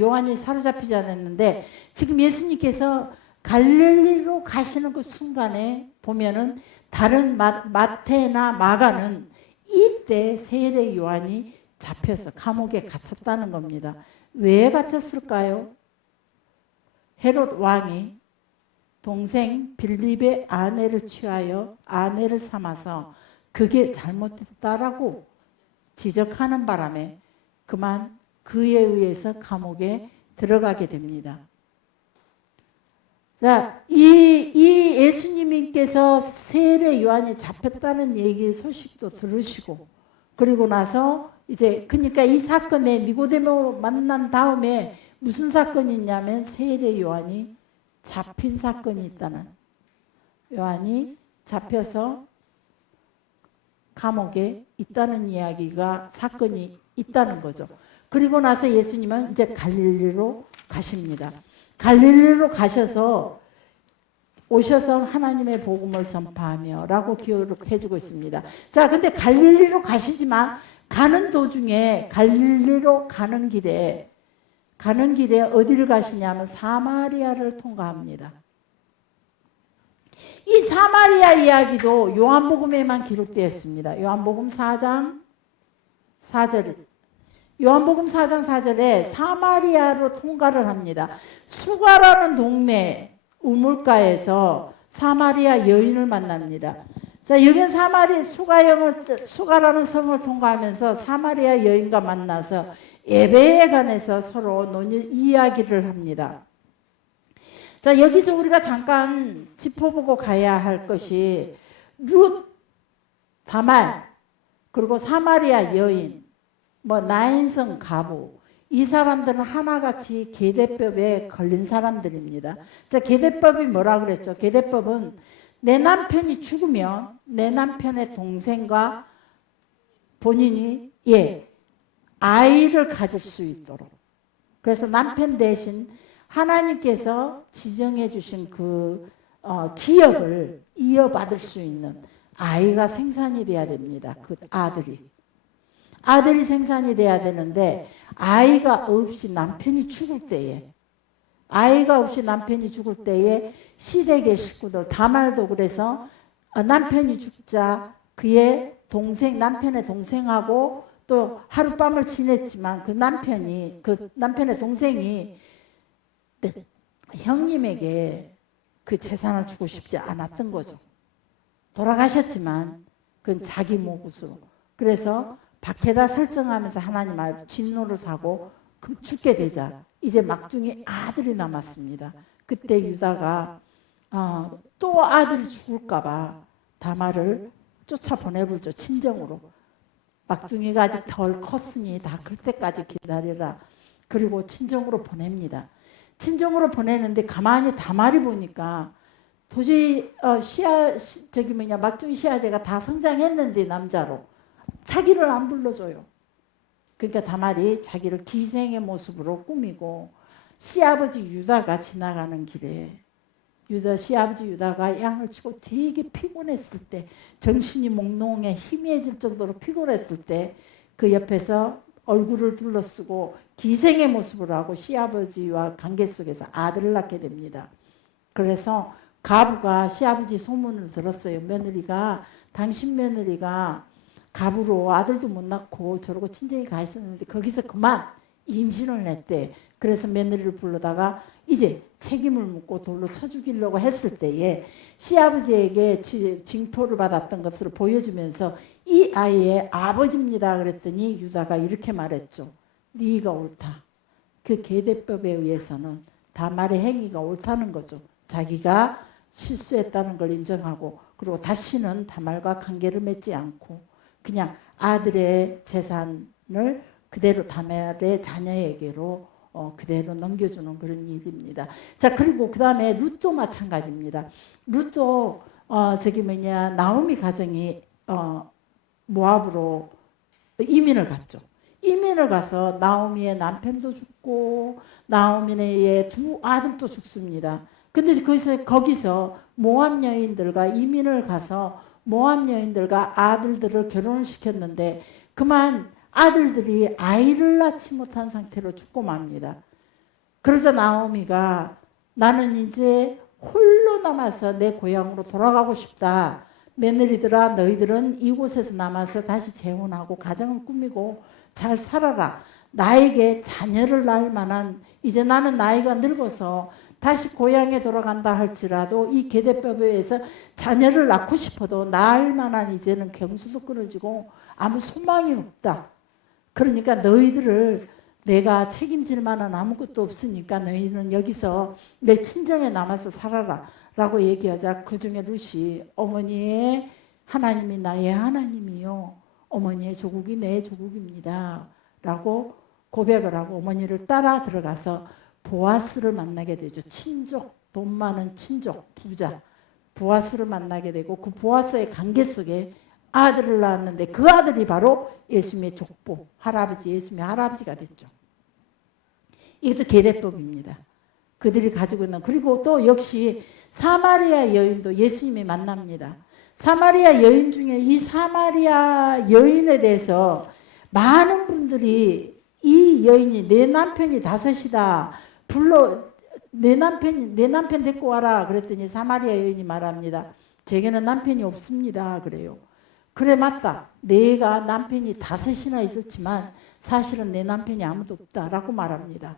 요한이 사로잡히지 않았는데 지금 예수님께서 갈릴리로 가시는 그 순간에 보면은 다른 마태나 마가는 이때 세례 요한이 잡혀서 감옥에 갇혔다는 겁니다. 왜 갇혔을까요? 헤롯 왕이 동생 빌립의 아내를 취하여 아내를 삼아서 그게 잘못됐다라고 지적하는 바람에 그만 그에 의해서 감옥에 들어가게 됩니다. 자, 이 예수님께서 세례 요한이 잡혔다는 얘기 소식도 들으시고 그리고 나서 이제 그러니까 이 사건에 니고데모 만난 다음에 무슨 사건이 있냐면 세례 요한이 잡힌 사건이 있다는 요한이 잡혀서 감옥에 있다는 이야기가 사건이 있다는 거죠. 그리고 나서 예수님은 이제 갈릴리로 가십니다. 갈릴리로 오셔서 하나님의 복음을 전파하며 라고 기록해 주고 있습니다. 자, 근데 갈릴리로 가시지만 가는 도중에 갈릴리로 가는 길에 어디를 가시냐면 사마리아를 통과합니다. 이 사마리아 이야기도 요한복음에만 기록되었습니다. 요한복음 4장 4절 요한복음 4장 4절에 사마리아로 통과를 합니다. 수가라는 동네 우물가에서 사마리아 여인을 만납니다. 자, 여긴 수가라는 성을 통과하면서 사마리아 여인과 만나서 예배에 관해서 서로 이야기를 합니다. 자, 여기서 우리가 잠깐 짚어보고 가야 할 것이 룻, 다말, 그리고 사마리아 여인, 나인성 가부, 이 사람들은 하나같이 계대법에 걸린 사람들입니다. 자, 계대법이 뭐라 그랬죠? 계대법은 내 남편이 죽으면 내 남편의 동생과 본인이 아이를 가질 수 있도록. 그래서 남편 대신 하나님께서 지정해 주신 그 기업을 이어받을 수 있는 아이가 생산이 돼야 됩니다. 그 아들이 생산이 돼야 되는데 아이가 없이 남편이 죽을 때에 시댁의 식구들 다말도 그래서 남편이 죽자 그의 남편의 동생하고 또 하룻밤을 지냈지만 그 남편의 동생이 형님에게 그 재산을 주고 싶지 않았던 거죠. 돌아가셨지만 그건 자기 몫으로. 그래서 밖에다 설정하면서 하나님 말 진노를 사고 죽게 되자 이제 막둥이 아들이 남았습니다. 그때 유다가 또 아들이 죽을까 봐 다말을 쫓아보내버리죠. 친정으로. 막둥이가 아직 덜 컸으니 다 클 때까지 기다리라. 그리고 친정으로 보냅니다. 친정으로 보내는데 가만히 다말이 보니까 도저히 막둥이 시아제가 다 성장했는데 남자로 자기를 안 불러줘요. 그러니까 다말이 자기를 기생의 모습으로 꾸미고 시아버지 유다가 지나가는 길에 시아버지 유다가 양을 치고 되게 피곤했을 때 정신이 몽롱해 희미해질 정도로 피곤했을 때 그 옆에서 얼굴을 둘러쓰고 기생의 모습을 하고 시아버지와 관계 속에서 아들을 낳게 됩니다. 그래서 가부가 시아버지 소문을 들었어요. 며느리가 당신 며느리가 가부로 아들도 못 낳고 저러고 친정에 가 있었는데 거기서 그만 임신을 했대. 그래서 며느리를 불러다가 이제 책임을 묻고 돌로 쳐 죽이려고 했을 때에 시아버지에게 징표를 받았던 것을 보여주면서 이 아이의 아버지입니다 그랬더니 유다가 이렇게 말했죠. 네가 옳다. 그 계대법에 의해서는 다말의 행위가 옳다는 거죠. 자기가 실수했다는 걸 인정하고 그리고 다시는 다말과 관계를 맺지 않고 그냥 아들의 재산을 그대로 다말의 자녀에게로 그대로 넘겨주는 그런 일입니다. 자, 그리고 그 다음에 룻도 마찬가지입니다. 룻도 나오미 가정이 모압으로 이민을 갔죠. 이민을 가서 나오미의 남편도 죽고 나오미의 두 아들도 죽습니다. 근데 거기서 모압 여인들과 이민을 가서 모압 여인들과 아들들을 결혼을 시켰는데 그만 아들들이 아이를 낳지 못한 상태로 죽고 맙니다. 그래서 나오미가 나는 이제 홀로 남아서 내 고향으로 돌아가고 싶다. 며느리들아 너희들은 이곳에서 남아서 다시 재혼하고 가정을 꾸미고 잘 살아라. 나에게 자녀를 낳을 만한 이제 나는 나이가 늙어서 다시 고향에 돌아간다 할지라도 이 계대법에 의해서 자녀를 낳고 싶어도 낳을 만한 이제는 경수도 끊어지고 아무 소망이 없다. 그러니까 너희들을 내가 책임질 만한 아무것도 없으니까 너희는 여기서 내 친정에 남아서 살아라 라고 얘기하자 그 중에 룻이 어머니의 하나님이 나의 하나님이요 어머니의 조국이 내 조국입니다 라고 고백을 하고 어머니를 따라 들어가서 보아스를 만나게 되죠. 친족, 돈 많은 친족, 부자 보아스를 만나게 되고 그 보아스의 관계 속에 아들을 낳았는데 그 아들이 바로 예수님의 족보, 할아버지, 예수님의 할아버지가 됐죠. 이것도 계대법입니다. 그들이 가지고 있는 그리고 또 역시 사마리아 여인도 예수님이 만납니다. 사마리아 여인 중에 이 사마리아 여인에 대해서 많은 분들이 이 여인이 내 남편이 다섯이다. 내 남편 데리고 와라. 그랬더니 사마리아 여인이 말합니다. 제게는 남편이 없습니다. 그래요. 그래 맞다. 내가 남편이 다섯이나 있었지만 사실은 내 남편이 아무도 없다라고 말합니다.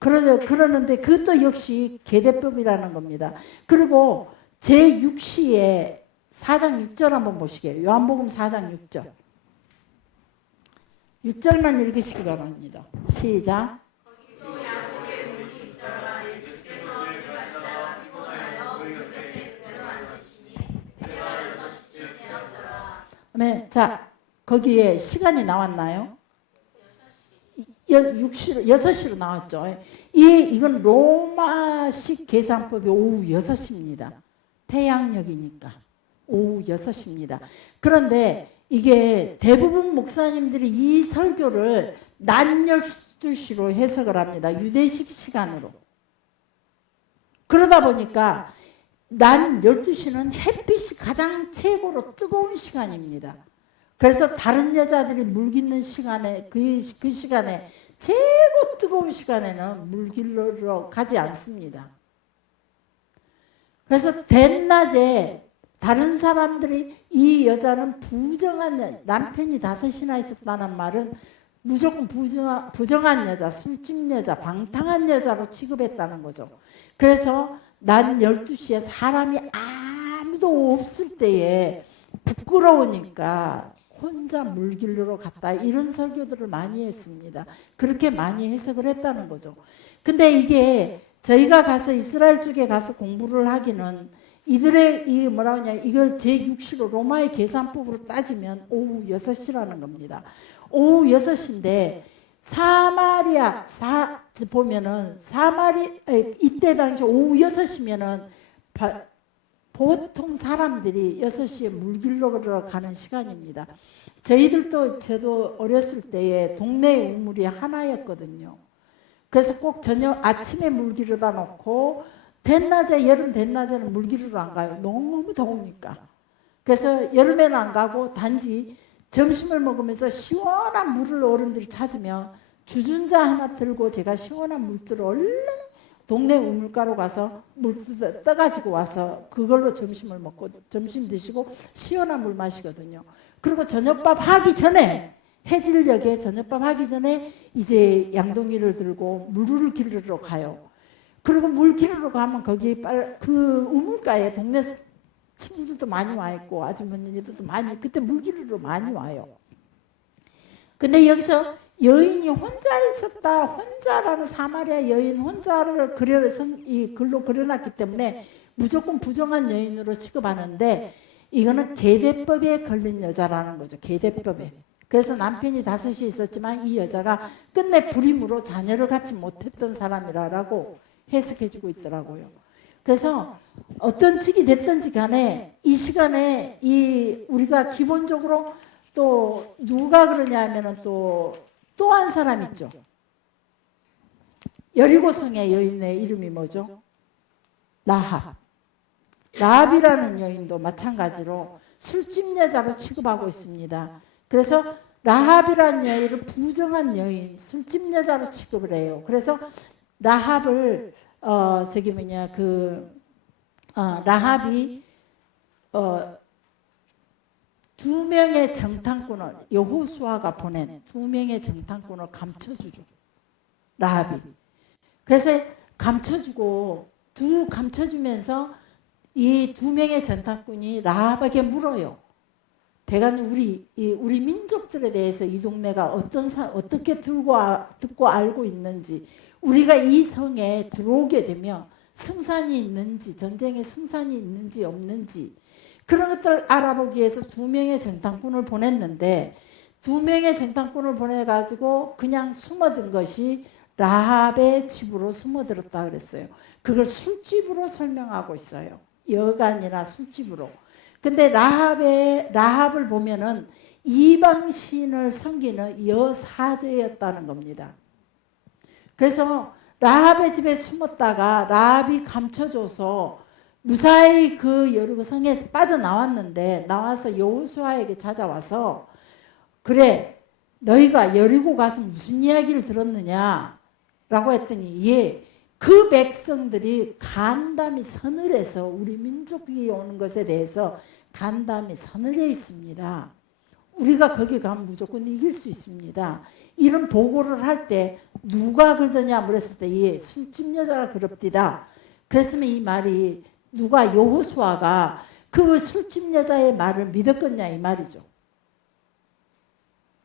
그러는데 그것도 역시 계대법이라는 겁니다. 그리고 제6시에 4장 6절 한번 보시게요. 요한복음 4장 6절. 6절만 읽으시기 바랍니다. 시작. 네, 자, 거기에 시간이 나왔나요? 6시로 나왔죠. 이건 로마식 계산법이 오후 6시입니다. 태양력이니까 오후 6시입니다. 그런데 이게 대부분 목사님들이 이 설교를 낮 12시로 해석을 합니다. 유대식 시간으로. 그러다 보니까 낮 12시는 햇빛이 가장 최고로 뜨거운 시간입니다. 그래서 다른 여자들이 물깃는 시간에 그 시간에 최고 뜨거운 시간에는 물길러 가지 않습니다. 그래서 대낮에 다른 사람들이 이 여자는 부정한 남편이 다섯이나 있었다는 말은 무조건 부정한 여자, 술집 여자, 방탕한 여자로 취급했다는 거죠. 그래서 낮 12시에 사람이 아무도 없을 때에 부끄러우니까 혼자 물길로 갔다 이런 설교들을 많이 했습니다. 그렇게 많이 해석을 했다는 거죠. 근데 이게 저희가 가서 이스라엘 쪽에 가서 공부를 하기는 이들의 이걸 제6시로 로마의 계산법으로 따지면 오후 6시라는 겁니다. 오후 6시인데 사마리아 보면은 이때 당시 오후 6시면은 보통 사람들이 6시에 물길로 가는 시간입니다. 저도 어렸을 때에 동네 우물이 하나였거든요. 그래서 꼭 저녁 아침에 물기르다 놓고 대낮에 여름 대낮에는 물기르러 안 가요. 너무 더우니까. 그래서 여름에는 안 가고 단지 점심을 먹으면서 시원한 물을 어른들이 찾으면 주전자 하나 들고 제가 시원한 물들을 얼른 동네 우물가로 가서 물 떠가지고 와서 그걸로 점심을 먹고 점심 드시고 시원한 물 마시거든요. 그리고 저녁밥 하기 전에 해질녘에 저녁밥 하기 전에 이제 양동이를 들고 물을 기르러 가요. 그리고 물 기르러 가면 거기 그 우물가에 동네 친구들도 많이 와 있고 아주머니들도 많이 그때 물 기르러 많이 와요. 근데 여기서 여인이 혼자 있었다. 혼자라는 사마리아 여인 혼자를 이 글로 그려놨기 때문에 무조건 부정한 여인으로 취급하는데 이거는 계대법에 걸린 여자라는 거죠. 계대법에. 그래서 남편이 5이 있었지만 이 여자가 끝내 불임으로 자녀를 갖지 못했던 사람이라고 해석해주고 있더라고요. 그래서 어떤 측이 됐든지 간에 이 시간에 우리가 기본적으로 또 누가 그러냐 하면은 또 한 사람 있죠. 여리고성의 여인의 이름이 뭐죠? 라합. 라합이라는 여인도 마찬가지로 술집 여자로 취급하고 있습니다. 그래서 라합이라는 여인을 부정한 여인, 술집 여자로 취급을 해요. 그래서 라합을 라합이 2명의 정탐꾼을 여호수아가 보낸 2명의 정탐꾼을 감춰주죠. 라합이. 그래서 감춰주면서 이 2명의 정탐꾼이 라합에게 물어요. 대간 우리 민족들에 대해서 이 동네가 어떻게 듣고 알고 있는지, 우리가 이 성에 들어오게 되면 승산이 있는지, 전쟁에 승산이 있는지 없는지 그런 것들 알아보기 위해서 2명의 정탐꾼을 보냈는데 2명의 정탐꾼을 보내가지고 그냥 숨어든 것이 라합의 집으로 숨어들었다 그랬어요. 그걸 술집으로 설명하고 있어요. 여가 아니라 술집으로. 근데 라합을 보면은 이방신을 섬기는 여사제였다는 겁니다. 그래서 라합의 집에 숨었다가 라합이 감춰줘서 무사히 그 여리고 성에서 빠져나왔는데 나와서 여호수아에게 찾아와서 그래 너희가 여리고 가서 무슨 이야기를 들었느냐 라고 했더니 예, 그 백성들이 간담이 서늘해서 우리 민족이 오는 것에 대해서 간담이 서늘해 있습니다. 우리가 거기 가면 무조건 이길 수 있습니다. 이런 보고를 할 때 누가 그러더냐 물었을 때 예, 술집 여자가 그럽디다. 그랬으면 이 말이 누가 여호수아가 그 술집 여자의 말을 믿었겠냐 이 말이죠.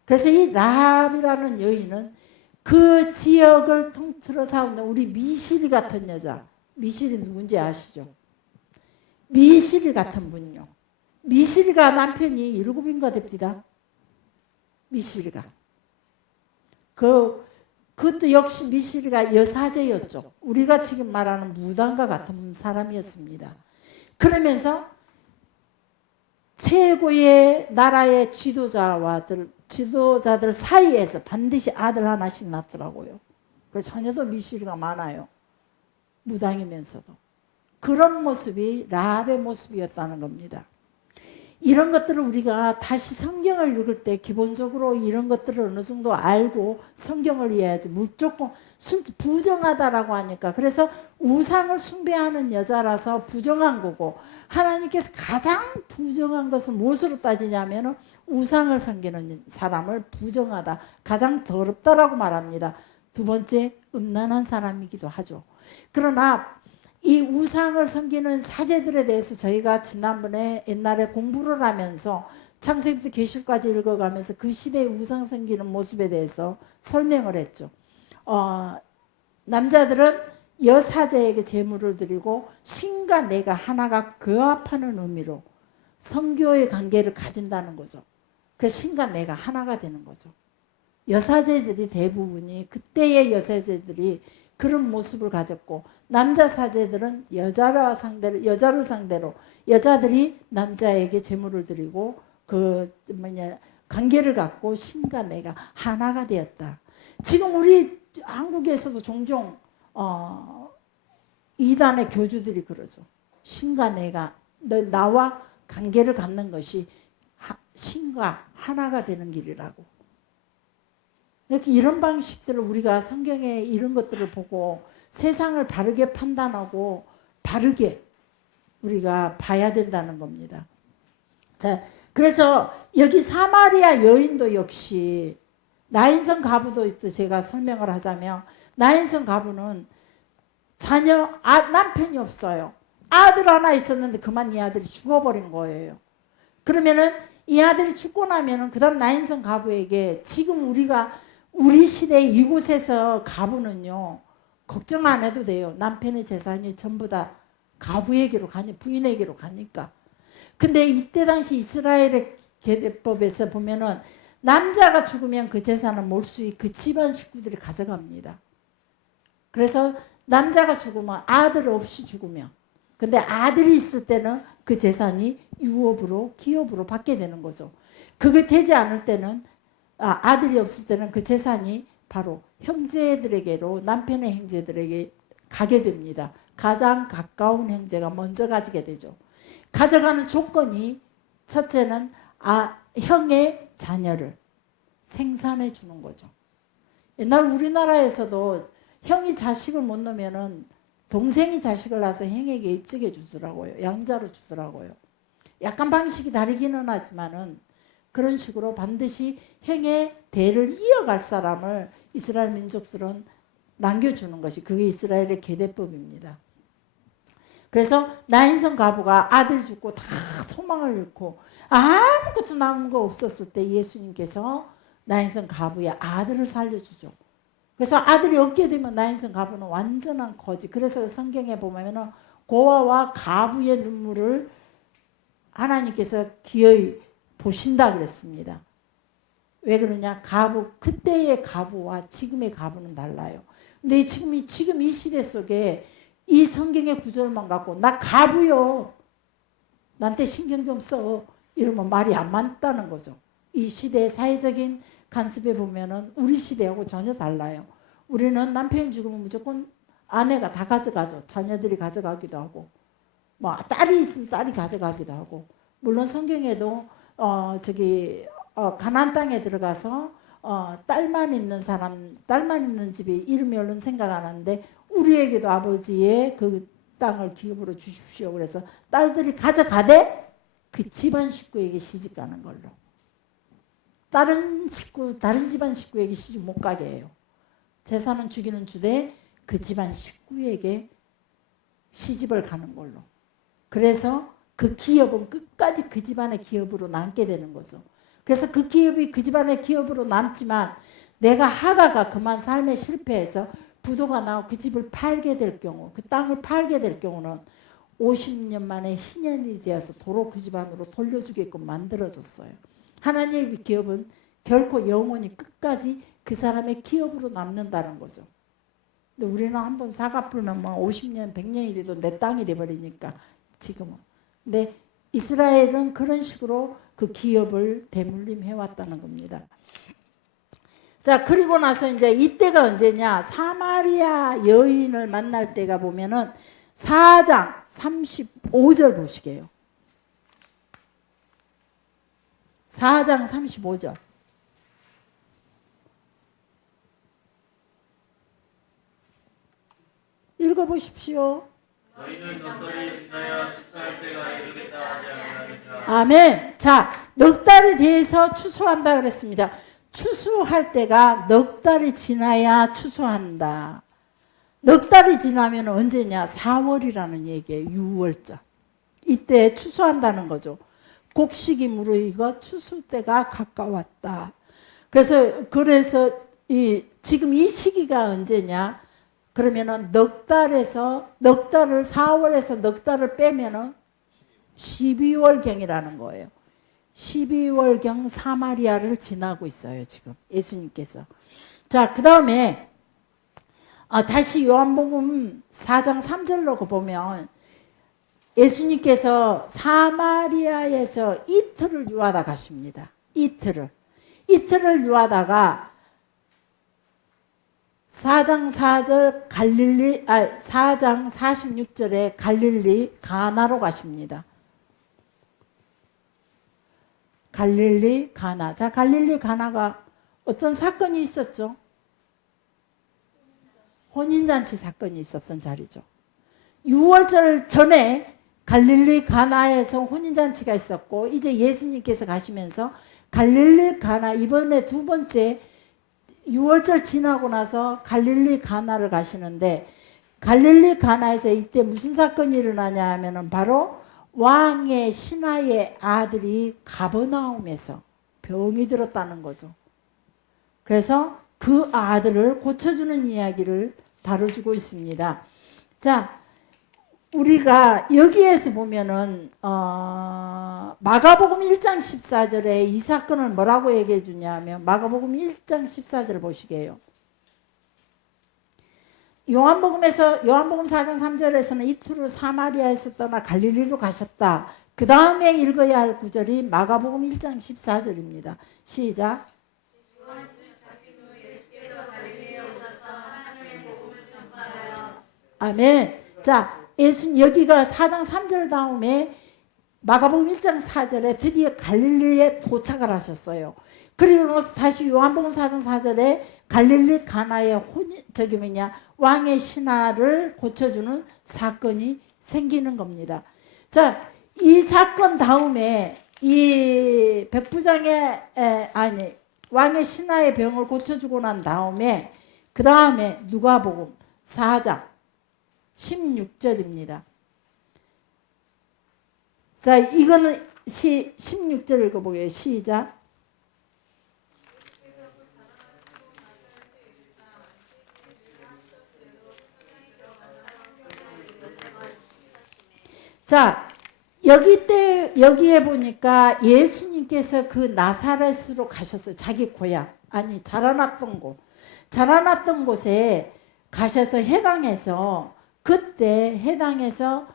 그래서 이 라합이라는 여인은 그 지역을 통틀어 사는 우리 미실이 같은 여자, 미실이 누군지 아시죠? 미실 같은 분요. 미실이가 남편이 7인가 됩니다. 미실이가. 그것도 역시 미실이가 여사제였죠. 우리가 지금 말하는 무당과 같은 사람이었습니다. 그러면서 최고의 나라의 지도자들 사이에서 반드시 아들 하나씩 낳더라고요. 그 자녀도 미실이가 많아요. 무당이면서도. 그런 모습이 라합의 모습이었다는 겁니다. 이런 것들을 우리가 다시 성경을 읽을 때 기본적으로 이런 것들을 어느 정도 알고 성경을 이해해야지. 무조건 부정하다라고 하니까. 그래서 우상을 숭배하는 여자라서 부정한 거고 하나님께서 가장 부정한 것은 무엇으로 따지냐면 우상을 섬기는 사람을 부정하다, 가장 더럽다라고 말합니다. 두 번째, 음란한 사람이기도 하죠. 그러나 이 우상을 섬기는 사제들에 대해서 저희가 지난번에 옛날에 공부를 하면서 창세기부터 계시록까지 읽어가면서 그 시대의 우상 섬기는 모습에 대해서 설명을 했죠. 남자들은 여사제에게 제물을 드리고 신과 내가 하나가 교합하는 의미로 성교의 관계를 가진다는 거죠. 그 신과 내가 하나가 되는 거죠. 여사제들이 대부분이 그때의 여사제들이 그런 모습을 가졌고, 남자 사제들은 여자를 상대로 여자들이 남자에게 제물을 드리고 관계를 갖고 신과 내가 하나가 되었다. 지금 우리 한국에서도 종종 이단의 교주들이 그러죠. 신과 내가 나와 관계를 갖는 것이 신과 하나가 되는 길이라고. 이렇게 이런 방식들을 우리가 성경에 이런 것들을 보고 세상을 바르게 판단하고 바르게 우리가 봐야 된다는 겁니다. 자, 그래서 여기 사마리아 여인도 역시 나인성 가부도 또 제가 설명을 하자면, 나인성 가부는 남편이 없어요. 아들 하나 있었는데 그만 이 아들이 죽어버린 거예요. 그러면은 이 아들이 죽고 나면은 그 다음 나인성 가부에게 지금 우리 시대 이곳에서 가부는요, 걱정 안 해도 돼요. 남편의 재산이 전부 다 가부에게로 부인에게로 가니까. 근데 이때 당시 이스라엘의 계대법에서 보면은 남자가 죽으면 그 재산은 몰수히 그 집안 식구들이 가져갑니다. 그래서 남자가 죽으면 아들 없이 죽으면, 근데 아들이 있을 때는 그 재산이 유업으로 기업으로 받게 되는 거죠. 그게 되지 않을 때는 아들이 없을 때는 그 재산이 바로 형제들에게로, 남편의 형제들에게 가게 됩니다. 가장 가까운 형제가 먼저 가지게 되죠. 가져가는 조건이, 첫째는 형의 자녀를 생산해 주는 거죠. 옛날 우리나라에서도 형이 자식을 못 놓으면은 동생이 자식을 낳아서 형에게 입증해 주더라고요. 양자로 주더라고요. 약간 방식이 다르기는 하지만은 그런 식으로 반드시 형의 대를 이어갈 사람을 이스라엘 민족들은 남겨주는 것이, 그게 이스라엘의 계대법입니다. 그래서 나인성 가부가 아들 죽고 다 소망을 잃고 아무것도 남은 거 없었을 때 예수님께서 나인성 가부의 아들을 살려주죠. 그래서 아들이 없게 되면 나인성 가부는 완전한 거지. 그래서 성경에 보면은 고아와 가부의 눈물을 하나님께서 기어이 보신다 그랬습니다. 왜 그러냐? 그때의 가부와 지금의 가부는 달라요. 근데 지금 이 시대 속에 이 성경의 구절만 갖고 나 가부요, 나한테 신경 좀 써, 이러면 말이 안 맞다는 거죠. 이 시대의 사회적인 간섭에 보면은 우리 시대하고 전혀 달라요. 우리는 남편이 죽으면 무조건 아내가 다 가져가죠. 자녀들이 가져가기도 하고, 딸이 있으면 딸이 가져가기도 하고. 물론 성경에도 가나안 땅에 들어가서 딸만 있는 집이 이름이 얼른 생각 안 나는데, 우리에게도 아버지의 그 땅을 기업으로 주십시오. 그래서 딸들이 가져가되 그 집안 식구에게 시집 가는 걸로. 다른 집안 식구에게 시집 못 가게 해요. 재산은 주기는 주되 그 집안 식구에게 시집을 가는 걸로. 그래서 그 기업은 끝까지 그 집안의 기업으로 남게 되는 거죠. 그래서 그 기업이 그 집안의 기업으로 남지만 내가 하다가 그만 삶에 실패해서 부도가 나고 그 집을 팔게 될 경우, 그 땅을 팔게 될 경우는 50년 만에 희년이 되어서 도로 그 집안으로 돌려주게끔 만들어졌어요. 하나님의 기업은 결코 영원히 끝까지 그 사람의 기업으로 남는다는 거죠. 근데 우리는 한번 사과 풀면 50년, 100년이 돼도 내 땅이 돼버리니까 지금은. 근데 이스라엘은 그런 식으로 그 기업을 대물림해왔다는 겁니다. 자, 그리고 나서 이제 이때가 언제냐? 사마리아 여인을 만날 때가 보면은 4장 35절 보시게요. 4장 35절. 읽어보십시오. 너희는 넉 달이 지나야 추수할 때가 이르겠다 하지 아니하느니라. 아멘. 자, 넉 달에 대해서 추수한다 그랬습니다. 추수할 때가 넉 달이 지나야 추수한다. 넉 달이 지나면 언제냐? 4월이라는 얘기예요. 6월자. 이때 추수한다는 거죠. 곡식이 무르익어 추수 때가 가까웠다. 그래서 지금 이 시기가 언제냐? 그러면은 넉 달을 4월에서 넉 달을 빼면은 12월경이라는 거예요. 12월경 사마리아를 지나고 있어요, 지금 예수님께서. 자, 그 다음에 다시 요한복음 4장 3절로 보면 예수님께서 사마리아에서 이틀을 유하다 가십니다. 이틀을 유하다가 4장 46절에 갈릴리 가나로 가십니다. 갈릴리 가나. 자, 갈릴리 가나가 어떤 사건이 있었죠? 혼인잔치 사건이 있었던 자리죠. 6월절 전에 갈릴리 가나에서 혼인잔치가 있었고, 이제 예수님께서 가시면서 갈릴리 가나, 이번에 두 번째 6월절 지나고 나서 갈릴리 가나를 가시는데, 갈릴리 가나에서 이때 무슨 사건이 일어나냐 하면은 바로 왕의 신하의 아들이 가버나움에서 병이 들었다는 거죠. 그래서 그 아들을 고쳐주는 이야기를 다뤄주고 있습니다. 자, 우리가 여기에서 보면은 마가복음 1장 14절에 이 사건을 뭐라고 얘기해 주냐면, 마가복음 1장 14절 보시게요. 요한복음 4장 3절에서는 이틀 후 사마리아에서 떠나 갈릴리로 가셨다. 그 다음에 읽어야 할 구절이 마가복음 1장 14절입니다. 시작. 아멘. 자, 예수님 여기가 4장 3절 다음에 마가복음 1장 4절에 드디어 갈릴리에 도착을 하셨어요. 그리고 다시 요한복음 4장 4절에 갈릴리 가나의 왕의 신하를 고쳐주는 사건이 생기는 겁니다. 자, 이 사건 다음에 이 왕의 신하의 병을 고쳐주고 난 다음에 그 다음에 누가복음 4장 16절입니다. 자, 이거는 16절 읽어보게요. 시작. 자, 여기에 보니까 예수님께서 그 나사렛으로 가셨어요. 자기 고향, 자라났던 곳에 가셔서 그때 해당에서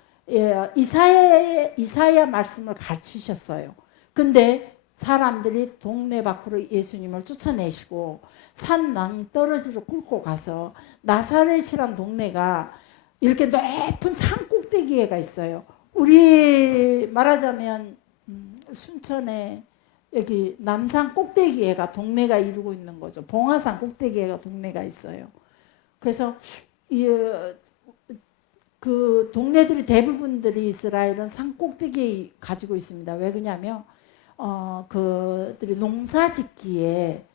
이사야 말씀을 가르치셨어요. 근데 사람들이 동네 밖으로 예수님을 쫓아내시고 산 낭떠러지로 끌고 가서 나사렛이란 동네가 이렇게 높은 산 꼭대기에가 있어요. 우리 말하자면 순천에 여기 남산 꼭대기에가 동네가 이루고 있는 거죠. 봉화산 꼭대기에가 동네가 있어요. 그래서 그 동네들이 대부분들이 이스라엘은 산 꼭대기에 가지고 있습니다. 왜 그러냐면 그들이 농사짓기에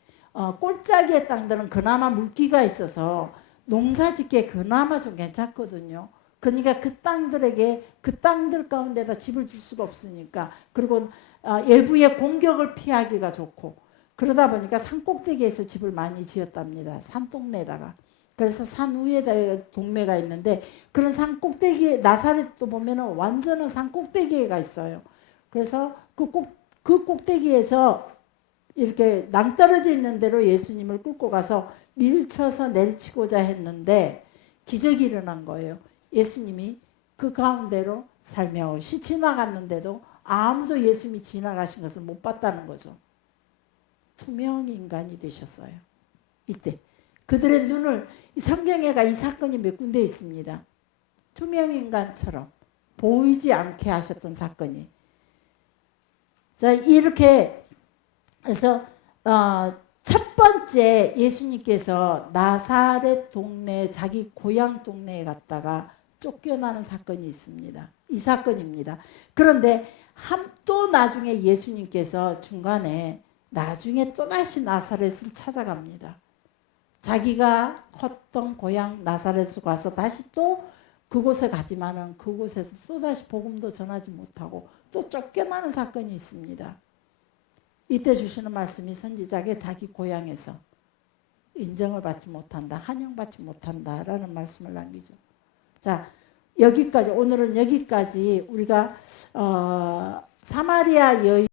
꼴짜기의 땅들은 그나마 물기가 있어서 농사짓기에 그나마 좀 괜찮거든요. 그러니까 그 땅들 가운데다 집을 질 수가 없으니까, 그리고 외부의 공격을 피하기가 좋고, 그러다 보니까 산 꼭대기에서 집을 많이 지었답니다. 산동네에다가. 그래서 산 위에다 동네가 있는데, 그런 산 꼭대기에 나사렛도 보면은 완전한 산 꼭대기에가 있어요. 그래서 그 꼭대기에서 이렇게 낭떠러져 있는 대로 예수님을 끌고 가서 밀쳐서 내리치고자 했는데 기적이 일어난 거예요. 예수님이 그 가운데로 살며시 지나갔는데도 아무도 예수님이 지나가신 것을 못 봤다는 거죠. 투명 인간이 되셨어요. 이때 그들의 눈을, 성경에가 이 사건이 몇 군데 있습니다. 투명 인간처럼 보이지 않게 하셨던 사건이. 자, 이렇게 해서 첫 번째 예수님께서 나사렛 동네, 자기 고향 동네에 갔다가 쫓겨나는 사건이 있습니다. 이 사건입니다. 그런데 또 나중에 예수님께서 중간에 나중에 또다시 나사렛을 찾아갑니다. 자기가 컸던 고향 나사렛으로 가서 다시 또 그곳에 가지만은 그곳에서 또다시 복음도 전하지 못하고 또 쫓겨나는 사건이 있습니다. 이때 주시는 말씀이 선지자에게 자기 고향에서 인정을 받지 못한다, 환영받지 못한다라는 말씀을 남기죠. 자, 오늘은 여기까지 우리가 사마리아 여인